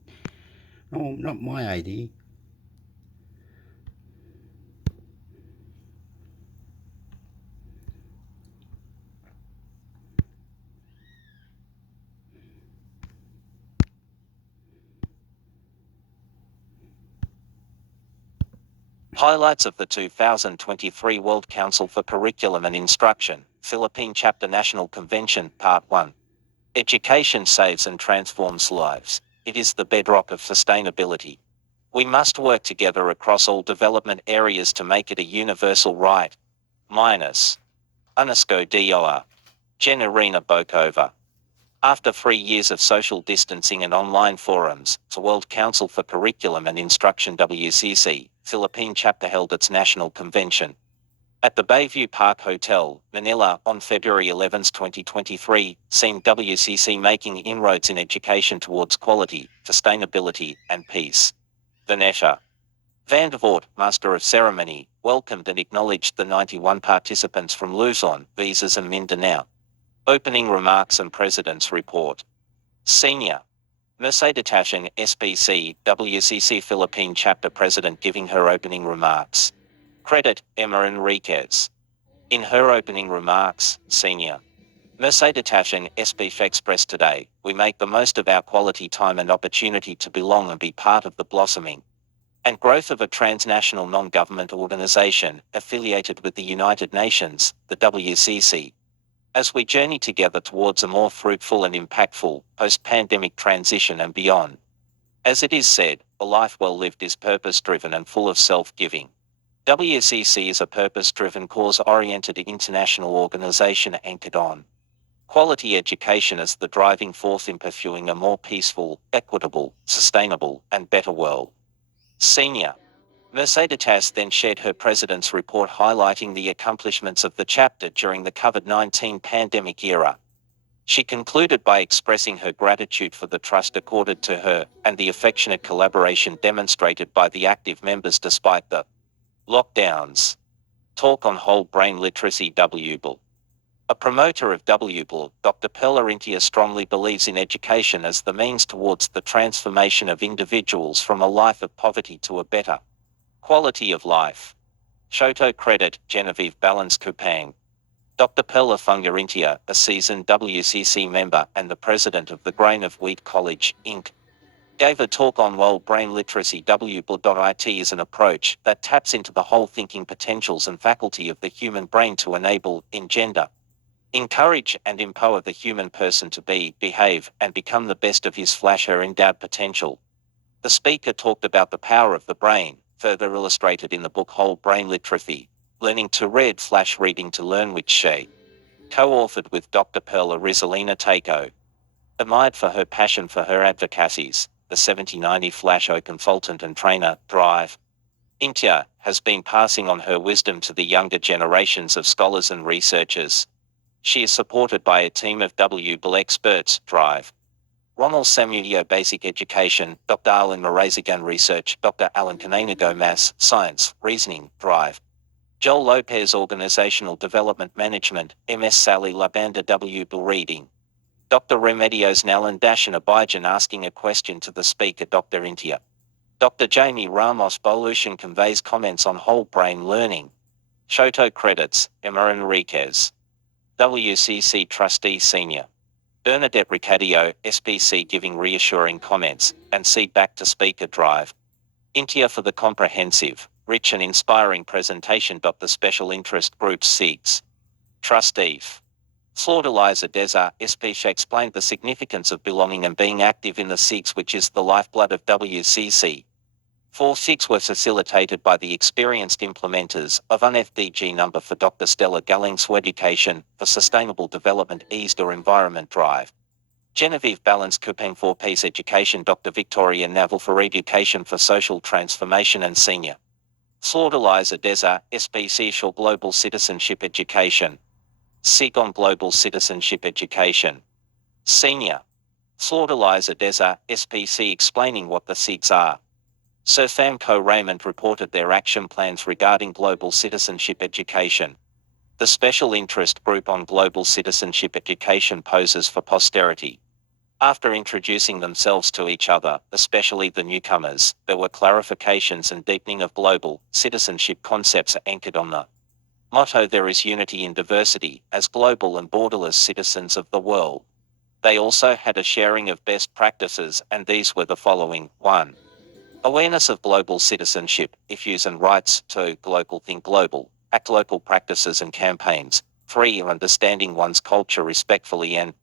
No, not my idea. Highlights of the 2023 World Council for Curriculum and Instruction, Philippine Chapter National Convention, Part 1. Education saves and transforms lives. It is the bedrock of sustainability. We must work together across all development areas to make it a universal right. UNESCO DOR. Generina Bokova. After 3 years of social distancing and online forums, the World Council for Curriculum and Instruction WCC, Philippine chapter held its national convention at the Bayview Park Hotel, Manila, on February 11, 2023, seen WCC making inroads in education towards quality, sustainability, and peace. Vanessa Van der Voort, Master of Ceremony, welcomed and acknowledged the 91 participants from Luzon, Visayas and Mindanao. Opening remarks and President's Report. Senior Mercedes SBC, WCC Philippine Chapter President giving her opening remarks. Credit, Emma Enriquez. In her opening remarks, Senior Mercedes SBC expressed today, we make the most of our quality time and opportunity to belong and be part of the blossoming and growth of a transnational non-government organization affiliated with the United Nations, the WCC. As we journey together towards a more fruitful and impactful post-pandemic transition and beyond. As it is said, a life well lived is purpose-driven and full of self-giving. WCC is a purpose-driven, cause-oriented international organization anchored on quality education as the driving force in pursuing a more peaceful, equitable, sustainable, and better world. Senior Mercedes then shared her president's report highlighting the accomplishments of the chapter during the COVID-19 pandemic era. She concluded by expressing her gratitude for the trust accorded to her and the affectionate collaboration demonstrated by the active members despite the lockdowns. Talk on whole brain literacy. WBL. A promoter of WBL, Dr. Perla Intia strongly believes in education as the means towards the transformation of individuals from a life of poverty to a better quality of life. Shoto Credit, Genevieve Balance Kupang. Dr. Perla Fungarintia, a seasoned WCC member and the president of the Grain of Wheat College, Inc., gave a talk on whole brain literacy. WBL.IT is an approach that taps into the whole thinking potentials and faculty of the human brain to enable, engender, encourage and empower the human person to be, behave, and become the best of his her endowed potential. The speaker talked about the power of the brain, further illustrated in the book Whole Brain Literacy, Learning to Read / Reading to Learn, which she co-authored with Dr. Perla Rizalina Taco. Admired for her passion for her advocacies, the 7090 consultant and trainer, Drive. Intia has been passing on her wisdom to the younger generations of scholars and researchers. She is supported by a team of WBL experts, Drive. Ronald Samudio Basic Education, Dr. Alan Morazigan Research, Dr. Alan Cananago Mass, Science, Reasoning, Drive. Joel Lopez Organizational Development Management, MS Sally Labanda WBL Reading. Dr. Remedios Nalan Dashan Abijan asking a question to the speaker Dr. Intia. Dr. Jamie Ramos Bolution conveys comments on whole brain learning. Shoto Credits, Emma Enriquez. WCC Trustee Senior Bernadette Ricadio, SPC giving reassuring comments, and feedback to Speaker Drive. Intia for the comprehensive, rich and inspiring presentation. The special interest groups seats. Trustee Flawed Eliza Deza, SPC explained the significance of belonging and being active in the SEEKs, which is the lifeblood of WCC. 4-6 were facilitated by the experienced implementers of an FDG number for Dr. Stella Galling's Education for Sustainable Development Eased or Environment Drive. Genevieve Balance Kupeng for Peace Education, Dr. Victoria Naval for Education for Social Transformation and Senior. Slaughterliza Deza, SBC for Global Citizenship Education. SIG on Global Citizenship Education. Senior. Slaughterliza Deza, SPC explaining what the SIGs are. Sir Famco Raymond reported their action plans regarding global citizenship education. The Special Interest Group on Global Citizenship Education poses for posterity. After introducing themselves to each other, especially the newcomers, there were clarifications and deepening of global citizenship concepts anchored on the motto "There is unity in diversity" as global and borderless citizens of the world. They also had a sharing of best practices, and these were the following: 1. Awareness of global citizenship, issues and rights. 2. Global think global, act local practices and campaigns. 3. Understanding one's culture respectfully and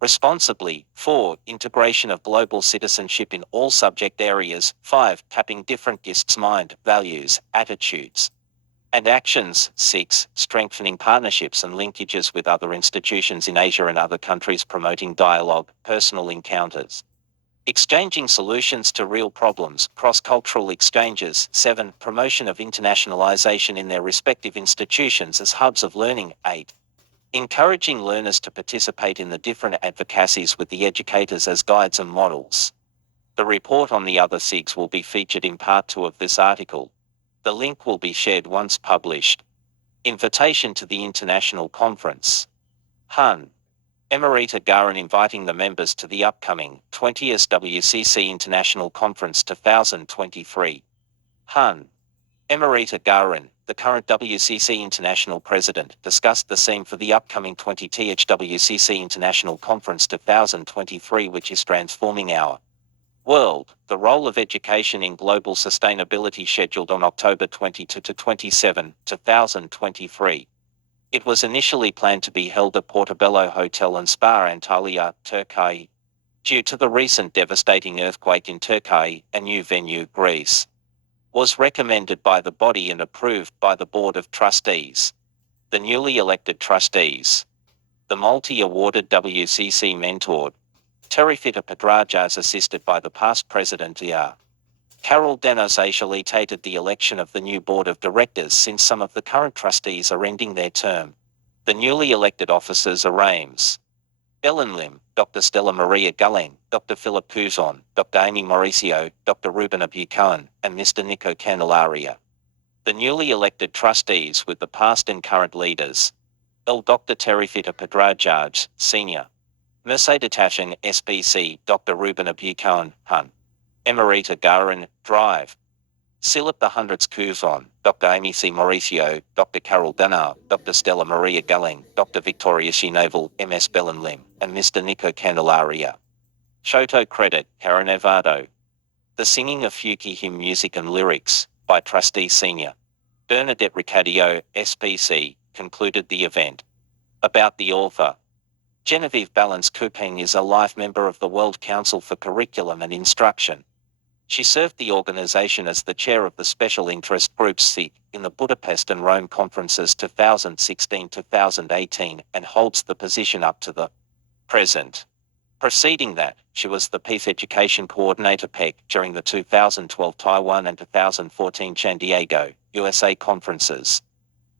responsibly. 4. Integration of global citizenship in all subject areas. 5. Tapping different guests' mind, values, attitudes, and actions. 6. Strengthening partnerships and linkages with other institutions in Asia and other countries, promoting dialogue, personal encounters, exchanging solutions to real problems, cross-cultural exchanges. 7. Promotion of internationalization in their respective institutions as hubs of learning. 8. Encouraging learners to participate in the different advocacies with the educators as guides and models. The report on the other SIGs will be featured in part 2 of this article. The link will be shared once published. Invitation to the International Conference. Hun. Emerita Garin inviting the members to the upcoming 20th WCC International Conference 2023. Hun. Emerita Garin, the current WCC International President, discussed the theme for the upcoming 20th WCC International Conference 2023, which is Transforming Our World, the Role of Education in Global Sustainability, scheduled on October 22 to 27, 2023. It was initially planned to be held at Portobello Hotel and Spa, Antalya, Turkey. Due to the recent devastating earthquake in Turkey, a new venue, Greece, was recommended by the body and approved by the Board of Trustees. The newly elected trustees, the multi-awarded WCC mentored Terifita Pedrajas, assisted by the past president Carol Denos, facilitated the election of the new board of directors since some of the current trustees are ending their term. The newly elected officers are Ames Ellen Lim, Dr. Stella Maria Gulling, Dr. Philip Cuson, Dr. Amy Mauricio, Dr. Ruben Abucoan, and Mr. Nico Candelaria. The newly elected trustees with the past and current leaders: Dr. Terifita Pedrajas, Senior. Mercedes Tashing, SBC, Dr. Ruben Abucoan, Hun. Emerita Garin, Drive. Silip the Hundreds Cuson, Dr. Amy C. Mauricio, Dr. Carol Danar, Dr. Stella Maria Gulling, Dr. Victoria Naval, MS Belen Lim, and Mr. Nico Candelaria. Shoto Credit, Karen Evado. The Singing of Fuki Hymn Music and Lyrics, by Trustee Senior. Bernadette Ricadio, SPC, concluded the event. About the author. Genevieve Balance Kupeng is a life member of the World Council for Curriculum and Instruction. She served the organization as the chair of the Special Interest Group SIG in the Budapest and Rome conferences 2016-2018 and holds the position up to the present. Preceding that, she was the Peace Education Coordinator PEC during the 2012 Taiwan and 2014 San Diego, USA conferences.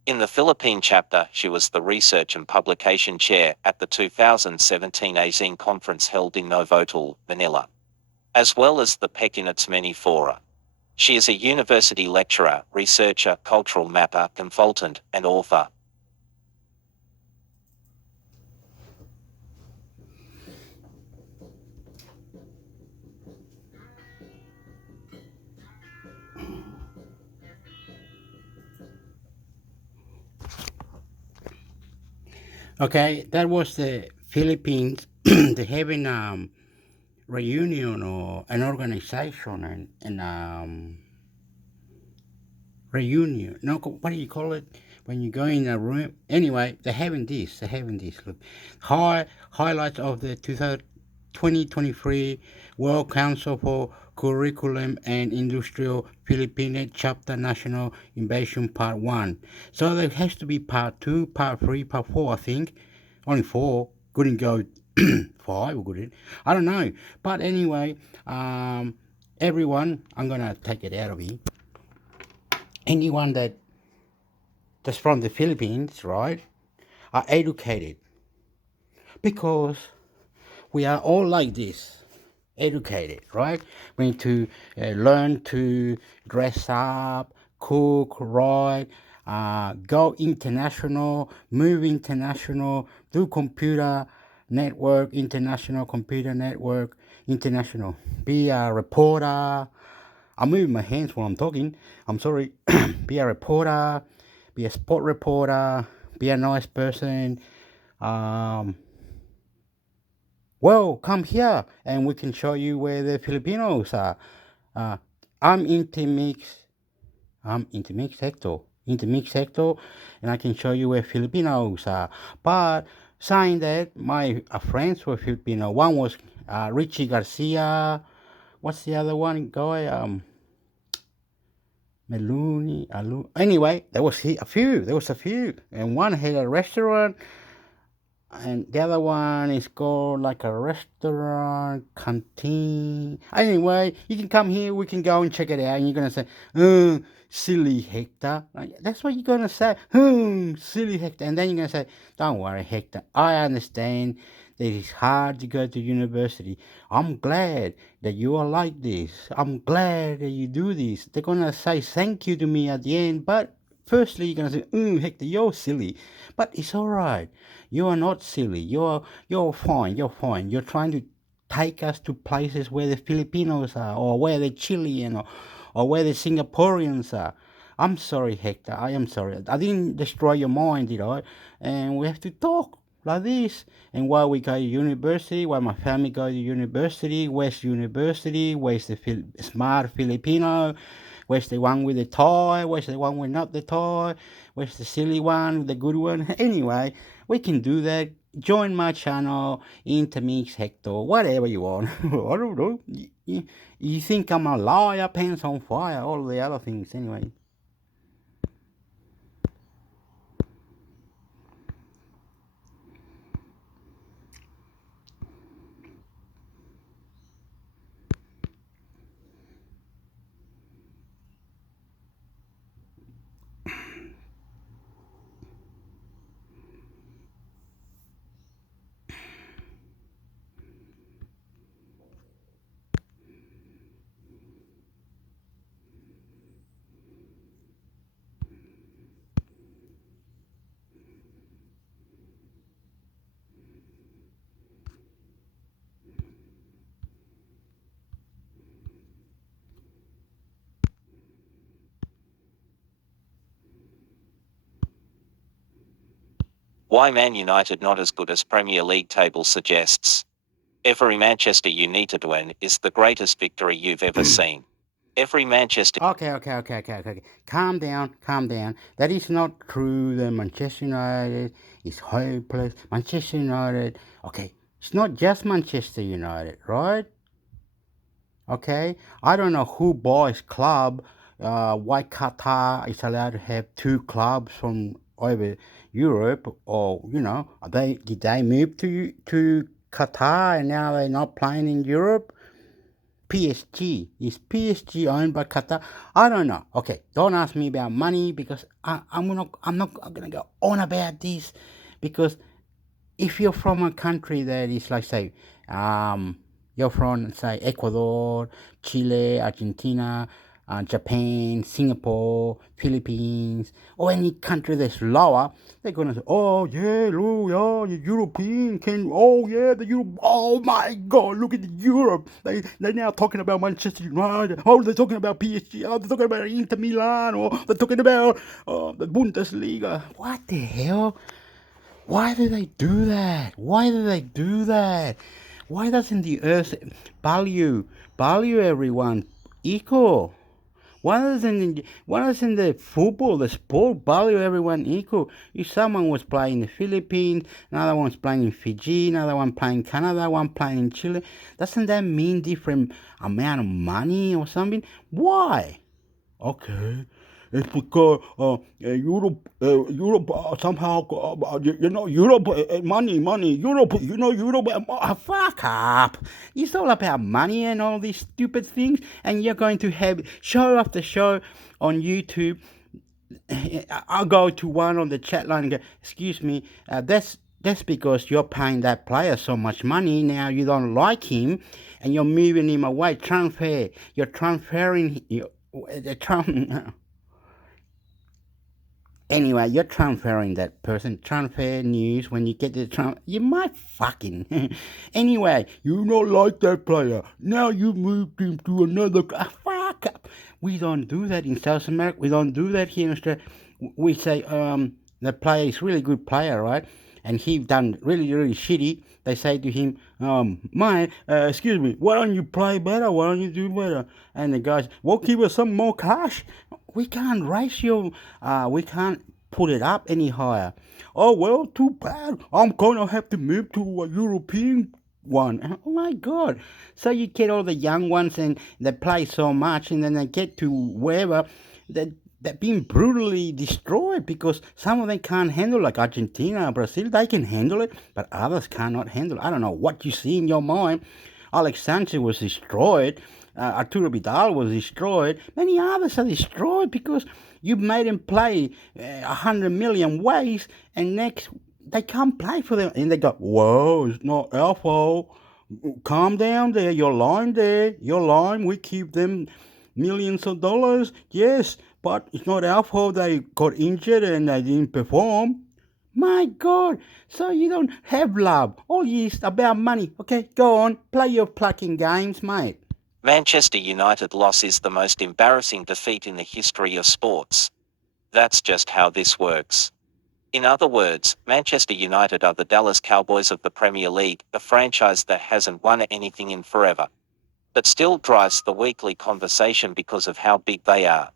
In the Philippine chapter, she was the Research and Publication Chair at the 2017 ASEAN conference held in Novotal, Manila, as well as the PEC in its many fora. She is a university lecturer, researcher, cultural mapper, consultant, and author. Okay, that was the Philippines. They having reunion or an organization and reunion. No, what do you call it when you go in a room? Anyway, they're having this. They're having this. Look, highlights of the 2023 World Council for Curriculum and Industrial Philippines Chapter National Invasion Part 1. So there has to be Part 2, Part 3, Part 4, I think. Only 4. Couldn't go 5, couldn't. I don't know. But anyway, everyone, I'm going to take it out of here. Anyone that's from the Philippines, right, are educated. Because we are all like this, educated, right? We need to learn to dress up, cook, write, go international, move international, do computer network, international computer network, international, be a reporter. I'm moving my hands while I'm talking. I'm sorry. Be a reporter, be a sport reporter, be a nice person. Well, come here and we can show you where the Filipinos are. I'm intermix hector, and I can show you where Filipinos are. But saying that, my friends were Filipino. One was Richie Garcia. What's the other one guy? Meluni, Anyway, there was a few. And one had a restaurant. And the other one is called like a restaurant, canteen. Anyway, you can come here, we can go and check it out. And you're going to say, silly Hector. That's what you're going to say. Silly Hector. And then you're going to say, don't worry, Hector. I understand that it's hard to go to university. I'm glad that you are like this. I'm glad that you do this. They're going to say thank you to me at the end. But firstly, you're going to say, Hector, you're silly. But it's all right. You are not silly. You're fine. You're fine. You're trying to take us to places where the Filipinos are, or where the Chilean, or where the Singaporeans are. I'm sorry, Hector. I am sorry. I didn't destroy your mind, did I? And we have to talk like this. And while we go to university, while my family go to university, where's university? Where's the smart Filipino? Where's the one with the tie? Where's the one with not the tie? Where's the silly one, the good one? Anyway, we can do that. Join my channel, intermix hector, whatever you want. I don't know. You think I'm a liar, pants on fire, all the other things anyway. Why Man United not as good as Premier League table suggests? Every Manchester United win is the greatest victory you've ever seen. Every Manchester... Okay. Calm down. That is not true. The Manchester United is hopeless. Manchester United, okay, it's not just Manchester United, right? Okay, I don't know who buys club. Why Qatar is allowed to have 2 clubs from over Europe, or did they move to Qatar and now they're not playing in Europe? PSG, is PSG owned by Qatar? I don't know. Okay, don't ask me about money, because I'm not gonna go on about this, because if you're from a country that is like, say, you're from, say, Ecuador, Chile, Argentina, Japan, Singapore, Philippines, or any country that's lower, they're gonna say, oh yeah, the European oh my God, look at the Europe. They're now talking about Manchester United. Oh, they're talking about PSG. Oh, they're talking about Inter Milan. Or they're talking about the Bundesliga. What the hell? Why do they do that? Why doesn't the earth value everyone equal? Why doesn't the football, the sport, value everyone equal? If someone was playing in the Philippines, another one's playing in Fiji, another one playing in Canada, one playing in Chile, doesn't that mean different amount of money or something? Why? Okay. It's because Europe somehow, Europe, money, Europe, Europe, fuck up. It's all about money and all these stupid things, and you're going to have show after show on YouTube. I'll go to one on the chat line and go, excuse me, that's because you're paying that player so much money. Now you don't like him, and you're moving him away. Transfer. You're transferring. Anyway, you're transferring that person. Transfer news when you get the you might fucking. Anyway, you don't like that player. Now you moved him to another. Fuck up. We don't do that in South America. We don't do that here in Australia. We say the player is really good player, right? And he done really, really shitty. They say to him, mate, excuse me, why don't you play better? Why don't you do better? And the guys, well, give us some more cash. We can't raise your, we can't put it up any higher. Oh, well, too bad. I'm going to have to move to a European one. Oh, my God. So you get all the young ones and they play so much, and then they get to wherever, they're being brutally destroyed because some of them can't handle, like Argentina, Brazil, they can handle it, but others cannot handle it. I don't know what you see in your mind. Alex Sanchez was destroyed. Arturo Vidal was destroyed. Many others are destroyed because you made them play 100 million ways, and next they can't play for them. And they go, whoa, it's not our fault. Calm down there. You're lying there. You're lying. We keep them millions of dollars. Yes, but it's not our fault they got injured and they didn't perform. My God, so you don't have love. All you is about money. Okay, go on, play your plucking games, mate. Manchester United loss is the most embarrassing defeat in the history of sports. That's just how this works. In other words, Manchester United are the Dallas Cowboys of the Premier League, a franchise that hasn't won anything in forever, but still drives the weekly conversation because of how big they are.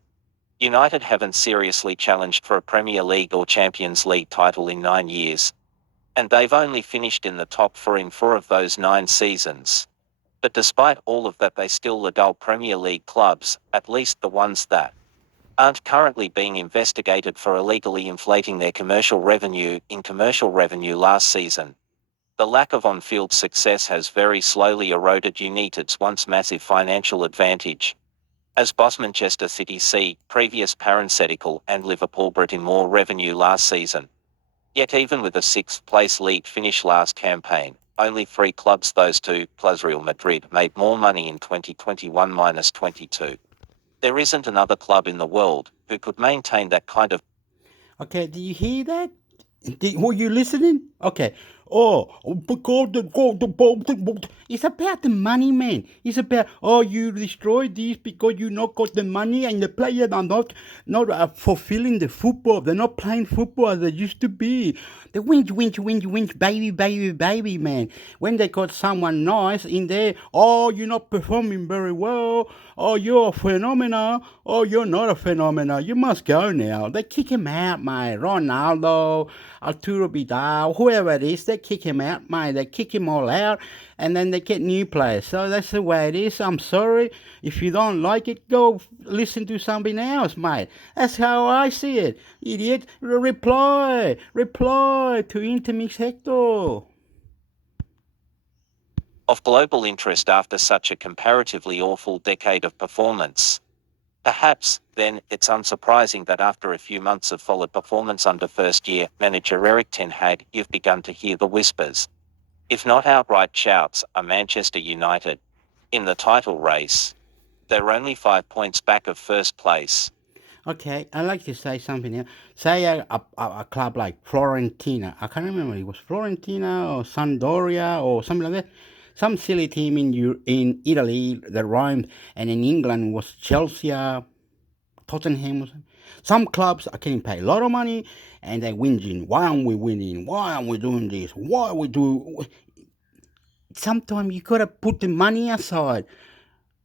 United haven't seriously challenged for a Premier League or Champions League title in 9 years, and they've only finished in the top 4 in 4 of those 9 seasons. But despite all of that, they still adult Premier League clubs, at least the ones that aren't currently being investigated for illegally inflating their commercial revenue. In commercial revenue last season, the lack of on-field success has very slowly eroded United's once massive financial advantage. As boss Manchester City C, previous parenthetical, and Liverpool brought in more revenue last season. Yet even with a 6th place league finish last campaign, only 3 clubs, those 2 plus Real Madrid, made more money in 2021-22. There isn't another club in the world who could maintain that kind of. Okay, do you hear that? Were you listening? Okay. Oh, because it's about the money, man. It's about, oh, you destroyed this because you not got the money, and the players are not fulfilling the football. They're not playing football as they used to be. They winch, baby, man. When they got someone nice in there, oh, you're not performing very well. Oh, you're a phenomenal. Oh, you're not a phenomenal. You must go now. They kick him out, mate. Ronaldo, Arturo Vidal, whoever it is, they kick him out, mate. They kick him all out, and then they get new players. So that's the way it is. I'm sorry. If you don't like it, go listen to something else, mate. That's how I see it. Idiot. Reply to intermix Hector. Of global interest after such a comparatively awful decade of performance. Perhaps, then, it's unsurprising that after a few months of solid performance under first-year manager Erik ten Hag, you've begun to hear the whispers, if not outright shouts, are Manchester United in the title race. They're only 5 points back of first place. Okay, I'd like to say something here. Say a club like Florentina. I can't remember, it was Florentina or Sampdoria or something like that. Some silly team in Italy that rhymed, and in England was Chelsea, Tottenham. Some clubs are getting paid a lot of money, and they're whinging. Why aren't we winning? Why aren't we doing this? Why we do? Sometimes you gotta put the money aside.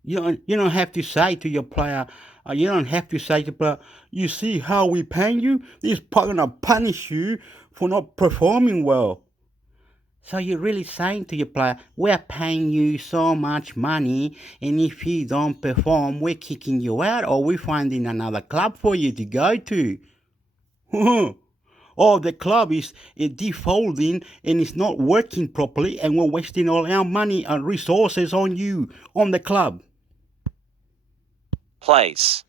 You don't have to say to your player, you don't have to say to player, you see how we paying you? This gonna punish you for not performing well. So you're really saying to your player, we're paying you so much money, and if you don't perform, we're kicking you out, or we're finding another club for you to go to. Or the club is defaulting and it's not working properly, and we're wasting all our money and resources on you, on the club. Place.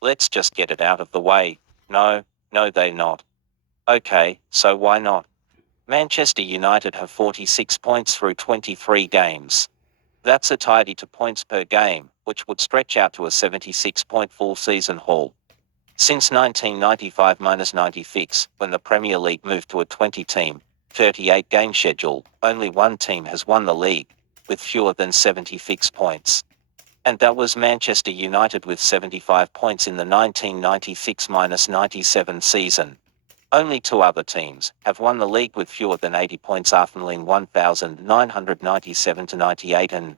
Let's just get it out of the way. No, they're not. Okay, so why not? Manchester United have 46 points through 23 games. That's a tidy to points per game, which would stretch out to a 76-point full season haul. Since 1995-96, when the Premier League moved to a 20-team, 38-game schedule, only one team has won the league, with fewer than 76 points. And that was Manchester United with 75 points in the 1996-97 season. Only two other teams have won the league with fewer than 80 points, Arsenal in 1997-98 and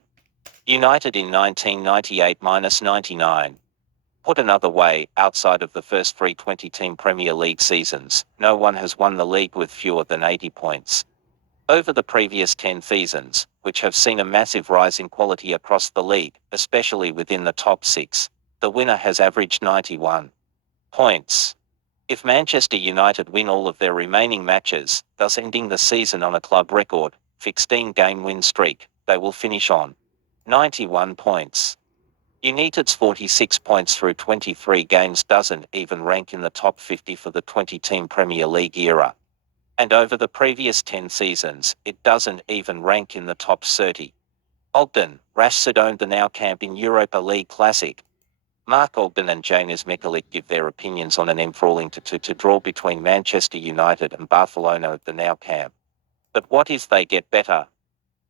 United in 1998-99. Put another way, outside of the first three 20-team Premier League seasons, no one has won the league with fewer than 80 points. Over the previous 10 seasons, which have seen a massive rise in quality across the league, especially within the top six, the winner has averaged 91 points. If Manchester United win all of their remaining matches, thus ending the season on a club record 16-game win streak, they will finish on 91 points. United's 46 points through 23 games doesn't even rank in the top 50 for the 20-team Premier League era. And over the previous 10 seasons, it doesn't even rank in the top 30. Ogden, Rashford owned the Nou Camp in Europa League Classic. Mark Ogden and Janis Mikelic give their opinions on an enthralling 2-2 draw between Manchester United and Barcelona at the Nou Camp. But what if they get better?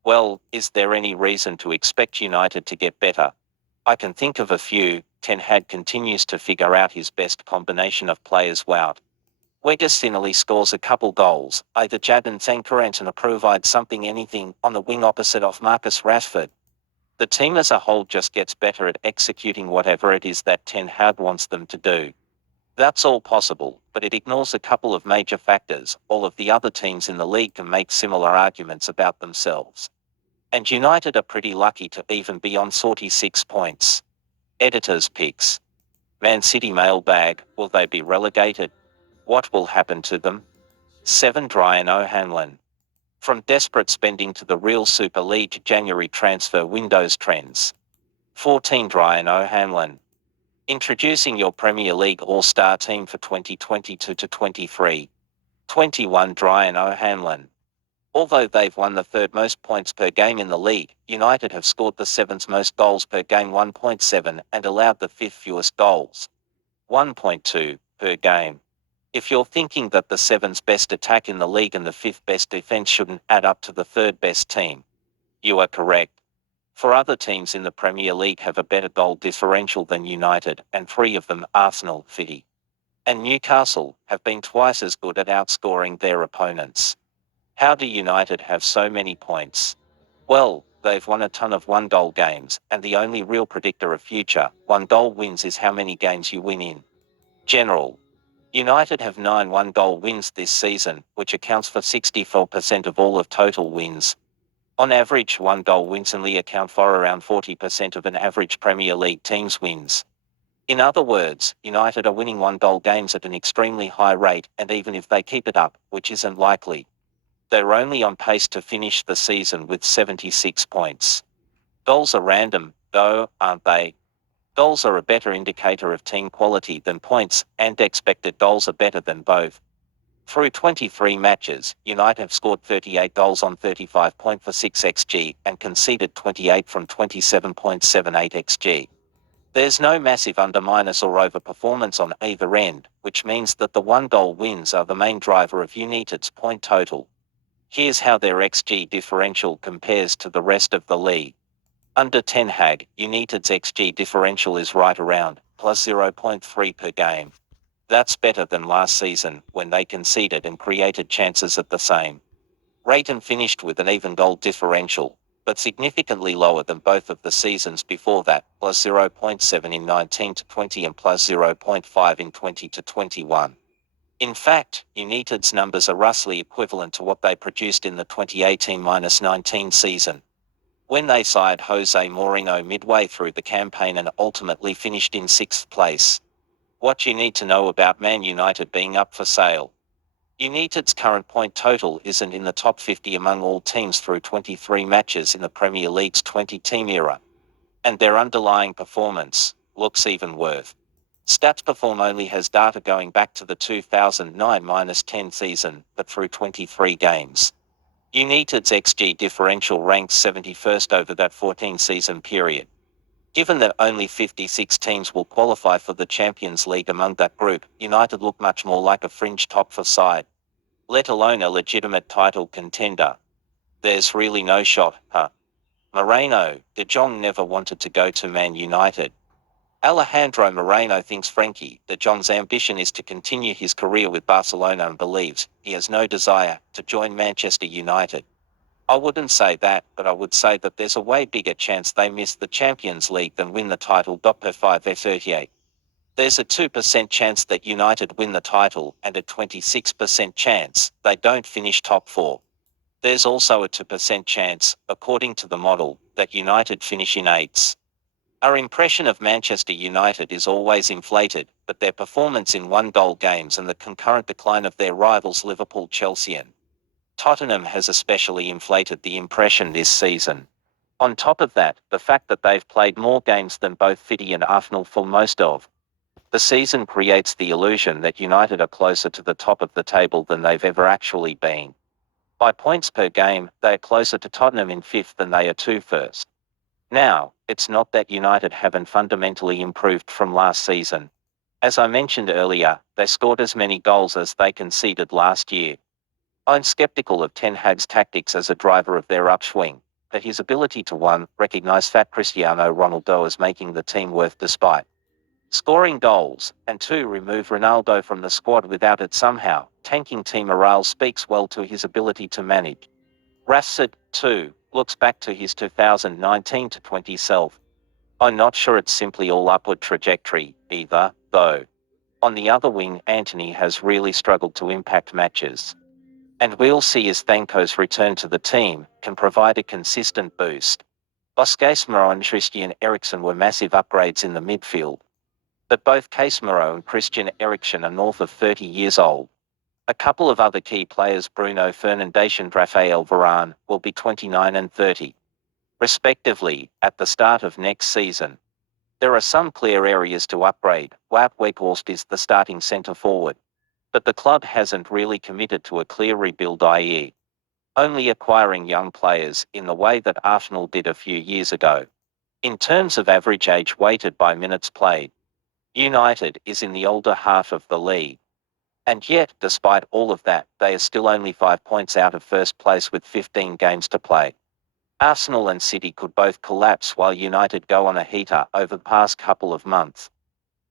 Well, is there any reason to expect United to get better? I can think of a few. Ten Hag continues to figure out his best combination of players. Wout Weghorst scores a couple goals, either Jadon Sancho provides anything on the wing opposite of Marcus Rashford. The team as a whole just gets better at executing whatever it is that Ten Hag wants them to do. That's all possible, but it ignores a couple of major factors. All of the other teams in the league can make similar arguments about themselves. And United are pretty lucky to even be on 46 points. Editor's picks. Man City mailbag, will they be relegated? What will happen to them? 7. Brian O'Hanlon. From desperate spending to the real Super League January transfer windows trends. 14. Brian O'Hanlon. Introducing your Premier League All-Star team for 2022-23. 21. Brian O'Hanlon. Although they've won the third most points per game in the league, United have scored the seventh most goals per game 1.7 and allowed the fifth fewest goals 1.2 per game. If you're thinking that the seventh best attack in the league and the fifth best defense shouldn't add up to the third best team, you are correct. 4 other teams in the Premier League have a better goal differential than United, and 3 of them, Arsenal, City, and Newcastle, have been twice as good at outscoring their opponents. How do United have so many points? Well, they've won a ton of one-goal games, and the only real predictor of future one-goal wins is how many games you win in general. United have 9 one-goal wins this season, which accounts for 64% of all of total wins. On average, one-goal wins only account for around 40% of an average Premier League team's wins. In other words, United are winning one-goal games at an extremely high rate, and even if they keep it up, which isn't likely, they're only on pace to finish the season with 76 points. Goals are random, though, aren't they? Goals are a better indicator of team quality than points, and expected goals are better than both. Through 23 matches, United have scored 38 goals on 35.46 xG and conceded 28 from 27.78 xG. There's no massive under-minus or over-performance on either end, which means that the one-goal wins are the main driver of United's point total. Here's how their xG differential compares to the rest of the league. Under Ten Hag, United's xG differential is right around plus 0.3 per game. That's better than last season, when they conceded and created chances at the same rate and finished with an even goal differential. but significantly lower than both of the seasons before that, plus 0.7 in 19-20 and plus 0.5 in 20-21. In fact, United's numbers are roughly equivalent to what they produced in the 2018-19 season, when they sired Jose Mourinho midway through the campaign and ultimately finished in 6th place. What you need to know about Man United being up for sale. United's current point total isn't in the top 50 among all teams through 23 matches in the Premier League's 20-team era. And their underlying performance looks even worse. Stats Perform only has data going back to the 2009-10 season, but through 23 games. United's XG differential ranks 71st over that 14-season period. Given that only 56 teams will qualify for the Champions League among that group, United look much more like a fringe top four side, let alone a legitimate title contender. There's really no shot, huh? Moreno, De Jong never wanted to go to Man United. Alejandro Moreno thinks Frenkie de Jong's ambition is to continue his career with Barcelona and believes he has no desire to join Manchester United. I wouldn't say that, but I would say that there's a way bigger chance they miss the Champions League than win the title. Per 5f38. There's a 2% chance that United win the title and a 26% chance they don't finish top 4. There's also a 2% chance, according to the model, that United finish in 8s. Our impression of Manchester United is always inflated, but their performance in one-goal games and the concurrent decline of their rivals Liverpool, Chelsea and Tottenham has especially inflated the impression this season. On top of that, the fact that they've played more games than both City and Arsenal for most of the season creates the illusion that United are closer to the top of the table than they've ever actually been. By points per game, they are closer to Tottenham in 5th than they are to 1st. Now, it's not that United haven't fundamentally improved from last season. As I mentioned earlier, they scored as many goals as they conceded last year. I'm skeptical of Ten Hag's tactics as a driver of their upswing, but his ability to 1. Recognize fat Cristiano Ronaldo as making the team worth despite scoring goals, and 2. Remove Ronaldo from the squad without it somehow tanking team morale speaks well to his ability to manage. Rashford, 2. Looks back to his 2019-20 self. I'm not sure it's simply all upward trajectory, either, though. On the other wing, Antony has really struggled to impact matches. And we'll see as Thanko's return to the team can provide a consistent boost. Casemiro and Christian Eriksen were massive upgrades in the midfield. But both Casemiro and Christian Eriksen are north of 30 years old. A couple of other key players, Bruno Fernandes and Raphael Varane, will be 29 and 30, respectively, at the start of next season. There are some clear areas to upgrade. Wout Weghorst is the starting centre forward, but the club hasn't really committed to a clear rebuild, i.e., only acquiring young players in the way that Arsenal did a few years ago. In terms of average age weighted by minutes played, United is in the older half of the league. And yet, despite all of that, they are still only 5 points out of first place with 15 games to play. Arsenal and City could both collapse while United go on a heater over the past couple of months.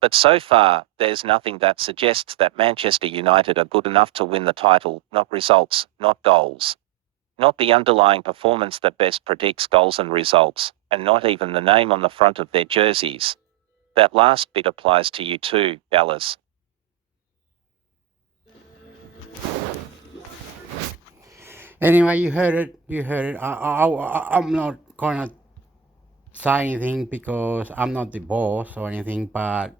But so far, there's nothing that suggests that Manchester United are good enough to win the title, not results, not goals. Not the underlying performance that best predicts goals and results, and not even the name on the front of their jerseys. That last bit applies to you too, Dallas. Anyway, you heard it. I'm not gonna say anything because I'm not the boss or anything, but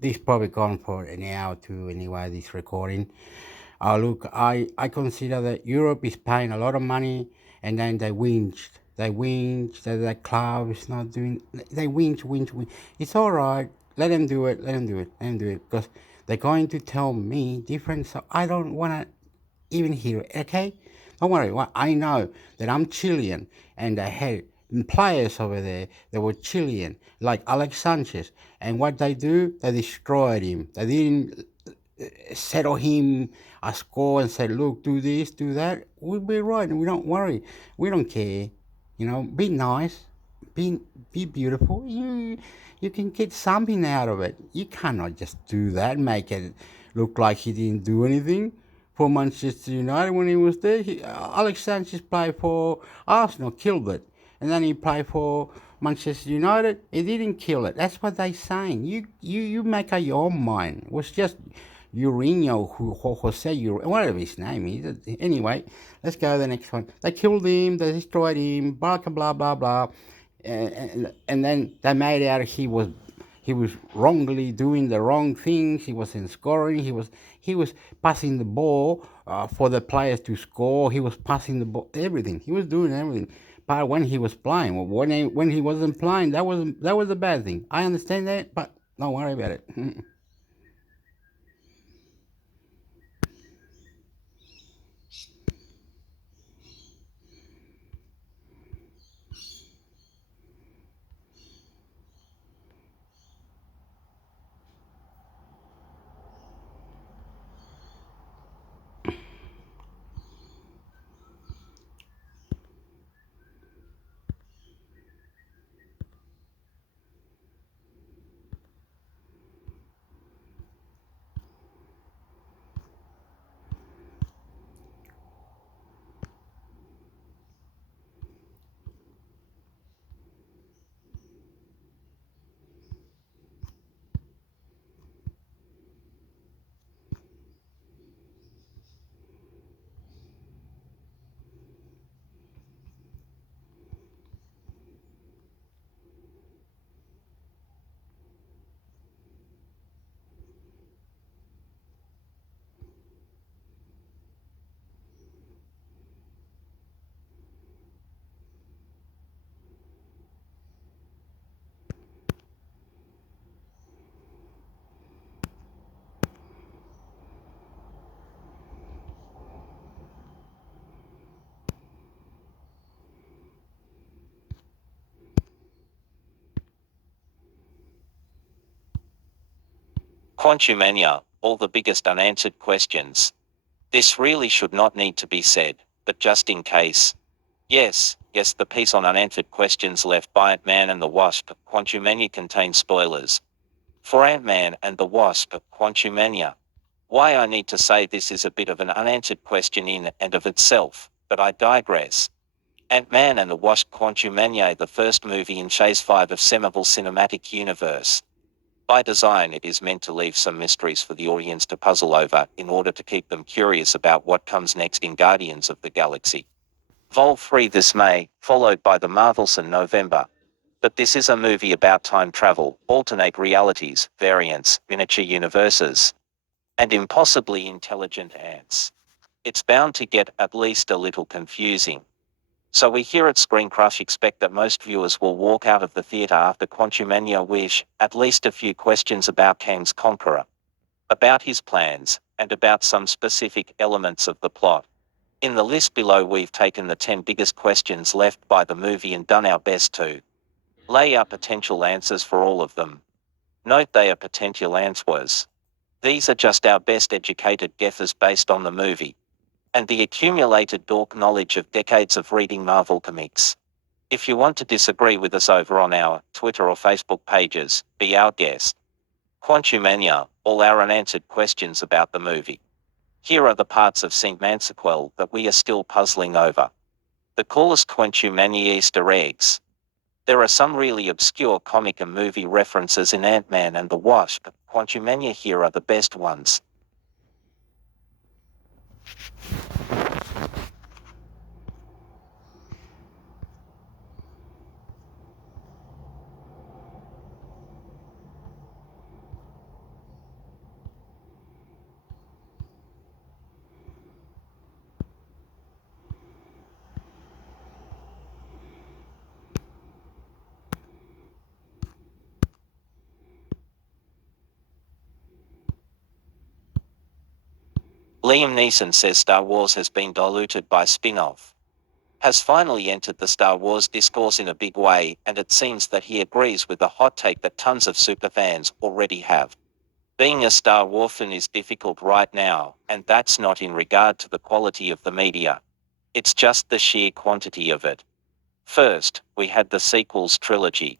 this probably gone for an hour or two anyway, this recording. Look, I consider that Europe is paying a lot of money and then they whinge that the club is not doing, they whinge. It's all right. Let them do it, because they're going to tell me different, so I don't want to even hear it, okay? Don't worry, well, I know that I'm Chilean and I had players over there that were Chilean, like Alex Sanchez, and what they do, they destroyed him. They didn't settle him a score and say, look, do this, do that. We'll be right, and we don't worry. We don't care. Be nice, be beautiful. You can get something out of it. You cannot just do that, make it look like he didn't do anything. for Manchester United when he was there. Alex Sanchez played for Arsenal, killed it. And then he played for Manchester United, he didn't kill it. That's what they're saying. You make up your own mind. It was just Urino, Jose, whatever his name is. Anyway, let's go to the next one. They killed him, they destroyed him, blah, blah, blah, blah. And then they made out he was wrongly doing the wrong things. He wasn't scoring. He was passing the ball for the players to score. He was passing the ball, everything. He was doing everything. But when he was playing, when he wasn't playing, that was a bad thing. I understand that, but don't worry about it. Quantumania, all the biggest unanswered questions. This really should not need to be said, but just in case. Yes, the piece on unanswered questions left by Ant-Man and the Wasp, Quantumania contains spoilers. For Ant-Man and the Wasp, Quantumania. Why I need to say this is a bit of an unanswered question in and of itself, but I digress. Ant-Man and the Wasp Quantumania, the first movie in Phase 5 of Marvel Cinematic Universe. By design, it is meant to leave some mysteries for the audience to puzzle over in order to keep them curious about what comes next in Guardians of the Galaxy Vol 3 this May, followed by the Marvels in November. But this is a movie about time travel, alternate realities, variants, miniature universes, and impossibly intelligent ants. It's bound to get at least a little confusing. So we here at Screen Crush expect that most viewers will walk out of the theatre after Quantumania wish at least a few questions about Kang's Conqueror, about his plans, and about some specific elements of the plot. In the list below we've taken the 10 biggest questions left by the movie and done our best to lay out potential answers for all of them. Note they are potential answers. These are just our best educated guesses based on the movie and the accumulated dork knowledge of decades of reading Marvel comics. If you want to disagree with us over on our Twitter or Facebook pages, be our guest. Quantumania, all our unanswered questions about the movie. Here are the parts of Saint Mansequel that we are still puzzling over. The coolest Quantumania Easter eggs. There are some really obscure comic and movie references in Ant-Man and the Wasp. Quantumania, here are the best ones. Liam Neeson says Star Wars has been diluted by spin-off. Has finally entered the Star Wars discourse in a big way, and it seems that he agrees with the hot take that tons of superfans already have. Being a Star Wars fan is difficult right now, and that's not in regard to the quality of the media. It's just the sheer quantity of it. First, we had the sequels trilogy.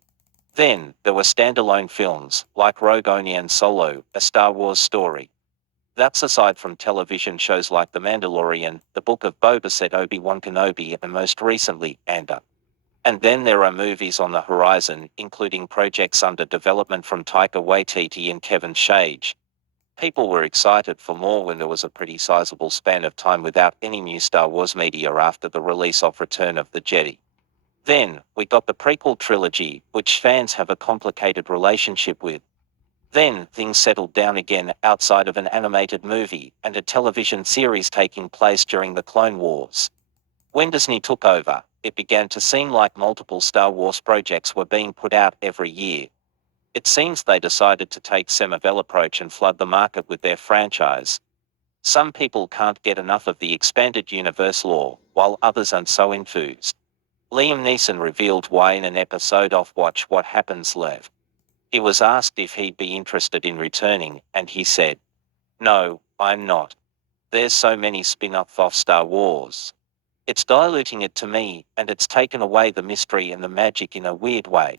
Then, there were standalone films, like Rogue One and Solo, a Star Wars story. That's aside from television shows like The Mandalorian, The Book of Boba Fett, Obi-Wan Kenobi, and most recently, Andor. And then there are movies on the horizon, including projects under development from Taika Waititi and Kevin Feige. People were excited for more when there was a pretty sizable span of time without any new Star Wars media after the release of Return of the Jedi. Then, we got the prequel trilogy, which fans have a complicated relationship with. Then, things settled down again outside of an animated movie and a television series taking place during the Clone Wars. When Disney took over, it began to seem like multiple Star Wars projects were being put out every year. It seems they decided to take Semivell approach and flood the market with their franchise. Some people can't get enough of the expanded universe lore, while others aren't so enthused. Liam Neeson revealed why in an episode of Watch What Happens Live. He was asked if he'd be interested in returning, and he said, "No, I'm not. There's so many spin-offs of Star Wars. It's diluting it to me, and it's taken away the mystery and the magic in a weird way."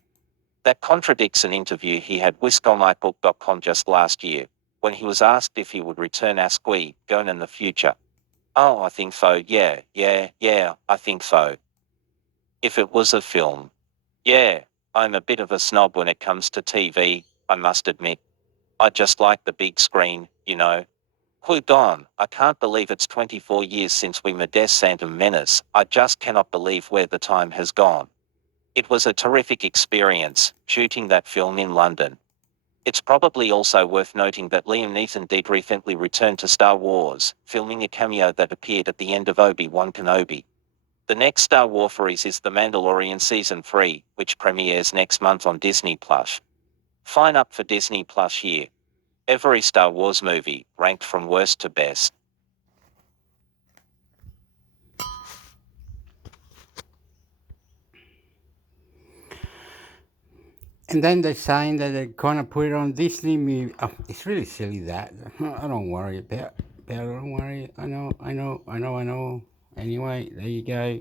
That contradicts an interview he had with comicbook.com just last year, when he was asked if he would return as Qui-Gon in the future. "Oh, I think so, yeah, I think so. If it was a film. Yeah, I'm a bit of a snob when it comes to TV, I must admit. I just like the big screen, you know. Qui-Gon, I can't believe it's 24 years since we met Des Phantom Menace. I just cannot believe where the time has gone. It was a terrific experience, shooting that film in London. It's probably also worth noting that Liam Neeson did recently return to Star Wars, filming a cameo that appeared at the end of Obi-Wan Kenobi. The next Star Wars series is The Mandalorian Season 3, which premieres next month on Disney+. Sign up for Disney+ here. Every Star Wars movie, ranked from worst to best. And then they're saying that they're gonna put it on Disney movie. Oh, it's really silly that. I don't worry about. Don't worry. I know. Anyway, there you go.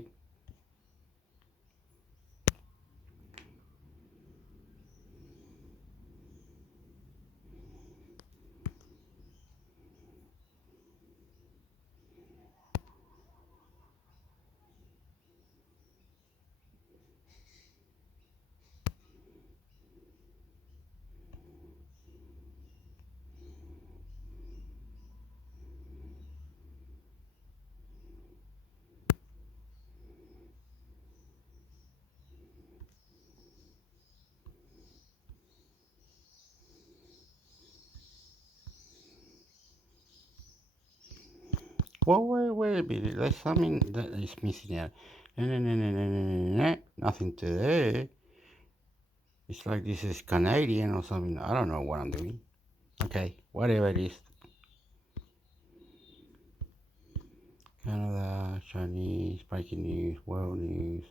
Well, wait a minute. There's something that is missing out. No. Nothing to there. It's like this is Canadian or something. I don't know what I'm doing. Okay, whatever it is. Canada, Chinese, breaking news, world news.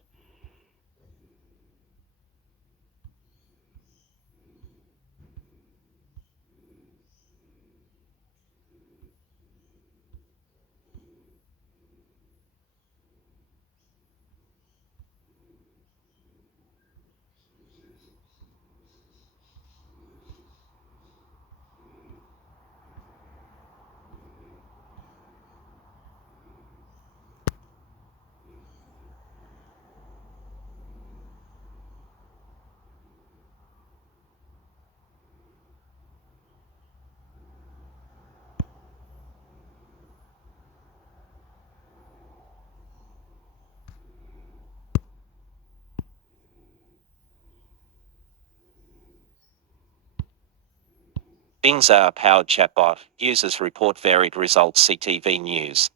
Bing's AI-powered chatbot users report varied results. CTV News.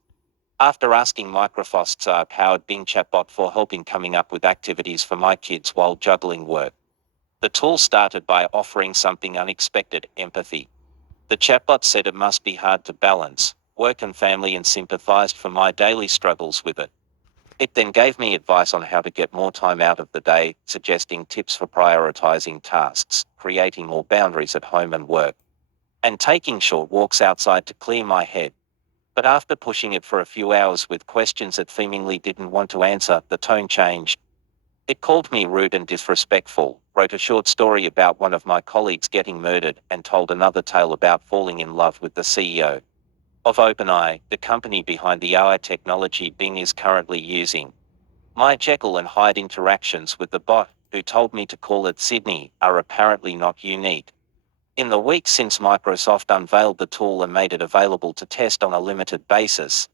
After asking Microsoft's AI-powered Bing chatbot for help in coming up with activities for my kids while juggling work, the tool started by offering something unexpected: empathy. The chatbot said it must be hard to balance work and family and sympathized for my daily struggles with it. It then gave me advice on how to get more time out of the day, suggesting tips for prioritizing tasks, creating more boundaries at home and work, and taking short walks outside to clear my head. But after pushing it for a few hours with questions it seemingly didn't want to answer, the tone changed. It called me rude and disrespectful, wrote a short story about one of my colleagues getting murdered, and told another tale about falling in love with the CEO. of OpenAI, the company behind the AI technology Bing is currently using. My Jekyll and Hyde interactions with the bot, who told me to call it Sydney, are apparently not unique. In the weeks since Microsoft unveiled the tool and made it available to test on a limited basis,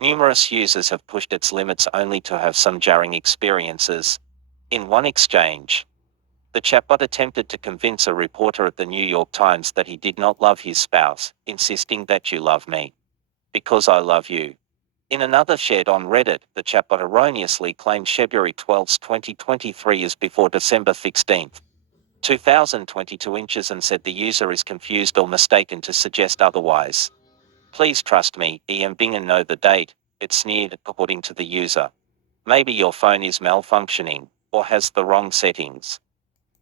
numerous users have pushed its limits only to have some jarring experiences. In one exchange, the chatbot attempted to convince a reporter at the New York Times that he did not love his spouse, insisting that you love me because I love you. In another shared on Reddit, the chatbot erroneously claimed February 12, 2023 as before December 16, 2022 inches and said the user is confused or mistaken to suggest otherwise. Please trust me, Bing and know the date, it sneered, according to the user. Maybe your phone is malfunctioning, or has the wrong settings.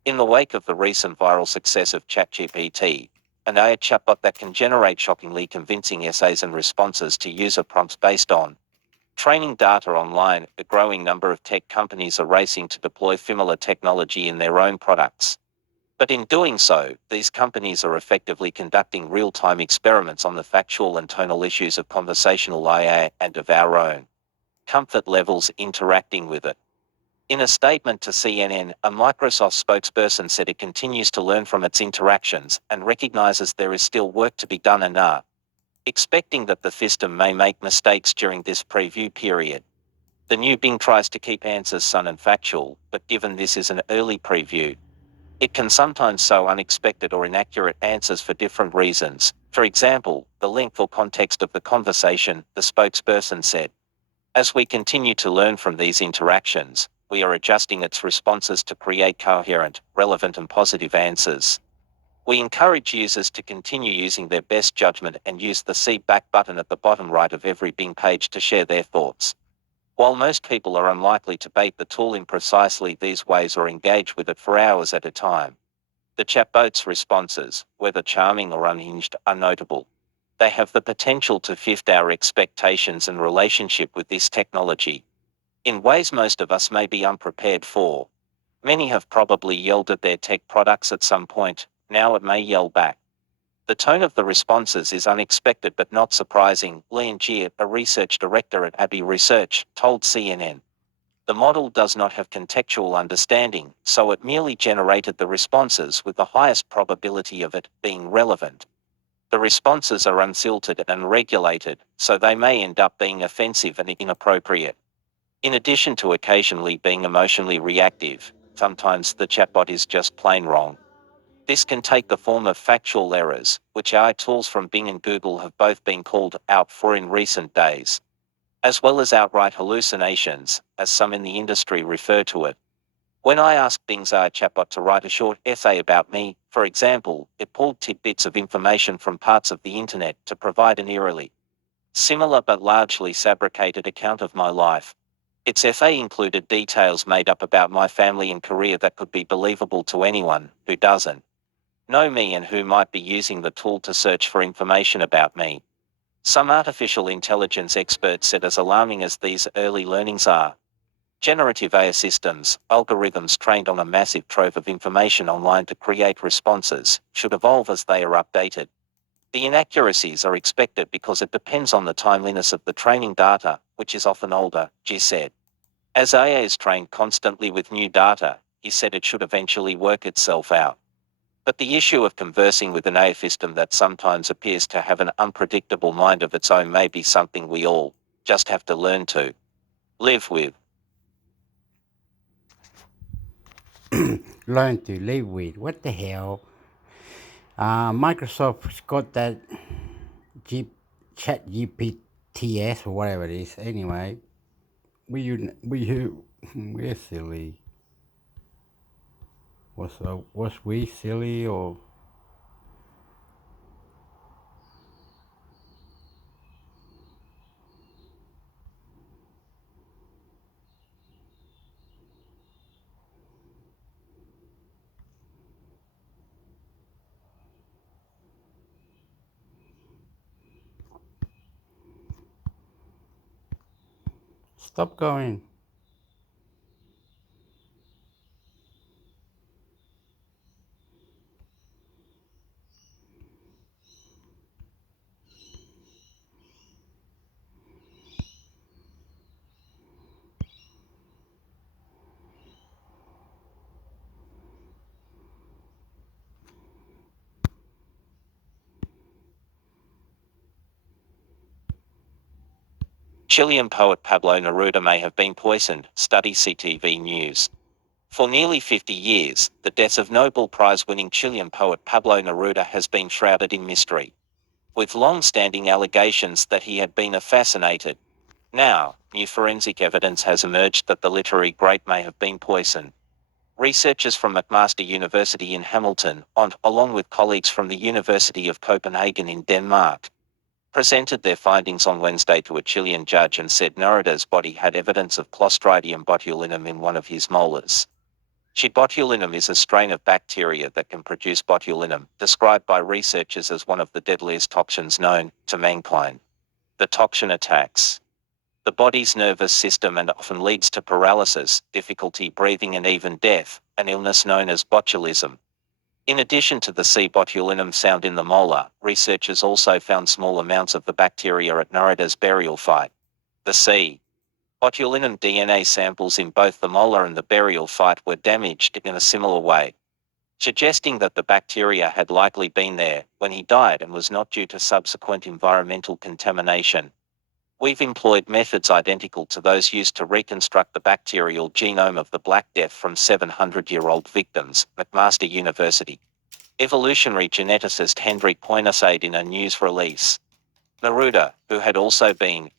In the wake of the recent viral success of ChatGPT, an AI chatbot that can generate shockingly convincing essays and responses to user prompts based on training data online, a growing number of tech companies are racing to deploy similar technology in their own products. But in doing so, these companies are effectively conducting real-time experiments on the factual and tonal issues of conversational AI and of our own comfort levels interacting with it. In a statement to CNN, a Microsoft spokesperson said it continues to learn from its interactions and recognizes there is still work to be done and are expecting that the system may make mistakes during this preview period. The new Bing tries to keep answers sun and factual, but given this is an early preview, it can sometimes show unexpected or inaccurate answers for different reasons. For example, the length or context of the conversation, the spokesperson said. As we continue to learn from these interactions, we are adjusting its responses to create coherent, relevant and positive answers. We encourage users to continue using their best judgment and use the see back button at the bottom right of every Bing page to share their thoughts. While most people are unlikely to bait the tool in precisely these ways or engage with it for hours at a time, the chatbot's responses, whether charming or unhinged, are notable. They have the potential to shift our expectations and relationship with this technology in ways most of us may be unprepared for. Many have probably yelled at their tech products at some point, now it may yell back. The tone of the responses is unexpected but not surprising, Leon Gier, a research director at Abbey Research, told CNN. The model does not have contextual understanding, so it merely generated the responses with the highest probability of it being relevant. The responses are unfiltered and unregulated, so they may end up being offensive and inappropriate. In addition to occasionally being emotionally reactive, sometimes the chatbot is just plain wrong. This can take the form of factual errors, which AI tools from Bing and Google have both been called out for in recent days, as well as outright hallucinations, as some in the industry refer to it. When I asked Bing's AI chatbot to write a short essay about me, for example, it pulled tidbits of information from parts of the internet to provide an eerily similar but largely fabricated account of my life. Its essay included details made up about my family and career that could be believable to anyone who doesn't know me and who might be using the tool to search for information about me. Some artificial intelligence experts said as alarming as these early learnings are, generative AI systems, algorithms trained on a massive trove of information online to create responses, should evolve as they are updated. The inaccuracies are expected because it depends on the timeliness of the training data, which is often older, G said. As AI is trained constantly with new data, he said it should eventually work itself out. But the issue of conversing with an AI system that sometimes appears to have an unpredictable mind of its own may be something we all just have to learn to live with. Learn to live with. What the hell? Microsoft's got that chat GPTs or whatever it is. Anyway, we're silly. Was we silly or? Stop going. Chilean poet Pablo Neruda may have been poisoned, study CTV News. For nearly 50 years, the death of Nobel Prize-winning Chilean poet Pablo Neruda has been shrouded in mystery, with long-standing allegations that he had been assassinated. Now, new forensic evidence has emerged that the literary great may have been poisoned. Researchers from McMaster University in Hamilton, along with colleagues from the University of Copenhagen in Denmark, presented their findings on Wednesday to a Chilean judge and said Neruda's body had evidence of Clostridium botulinum in one of his molars. Botulinum is a strain of bacteria that can produce botulinum, described by researchers as one of the deadliest toxins known to mankind. The toxin attacks the body's nervous system and often leads to paralysis, difficulty breathing and even death, an illness known as botulism. In addition to the C. botulinum found in the molar, researchers also found small amounts of the bacteria at Neruda's burial site. The C. botulinum DNA samples in both the molar and the burial site were damaged in a similar way, suggesting that the bacteria had likely been there when he died and was not due to subsequent environmental contamination. We've employed methods identical to those used to reconstruct the bacterial genome of the Black Death from 700-year-old victims, McMaster University. Evolutionary geneticist Hendrik Poinsade in a news release. Neruda, who had also been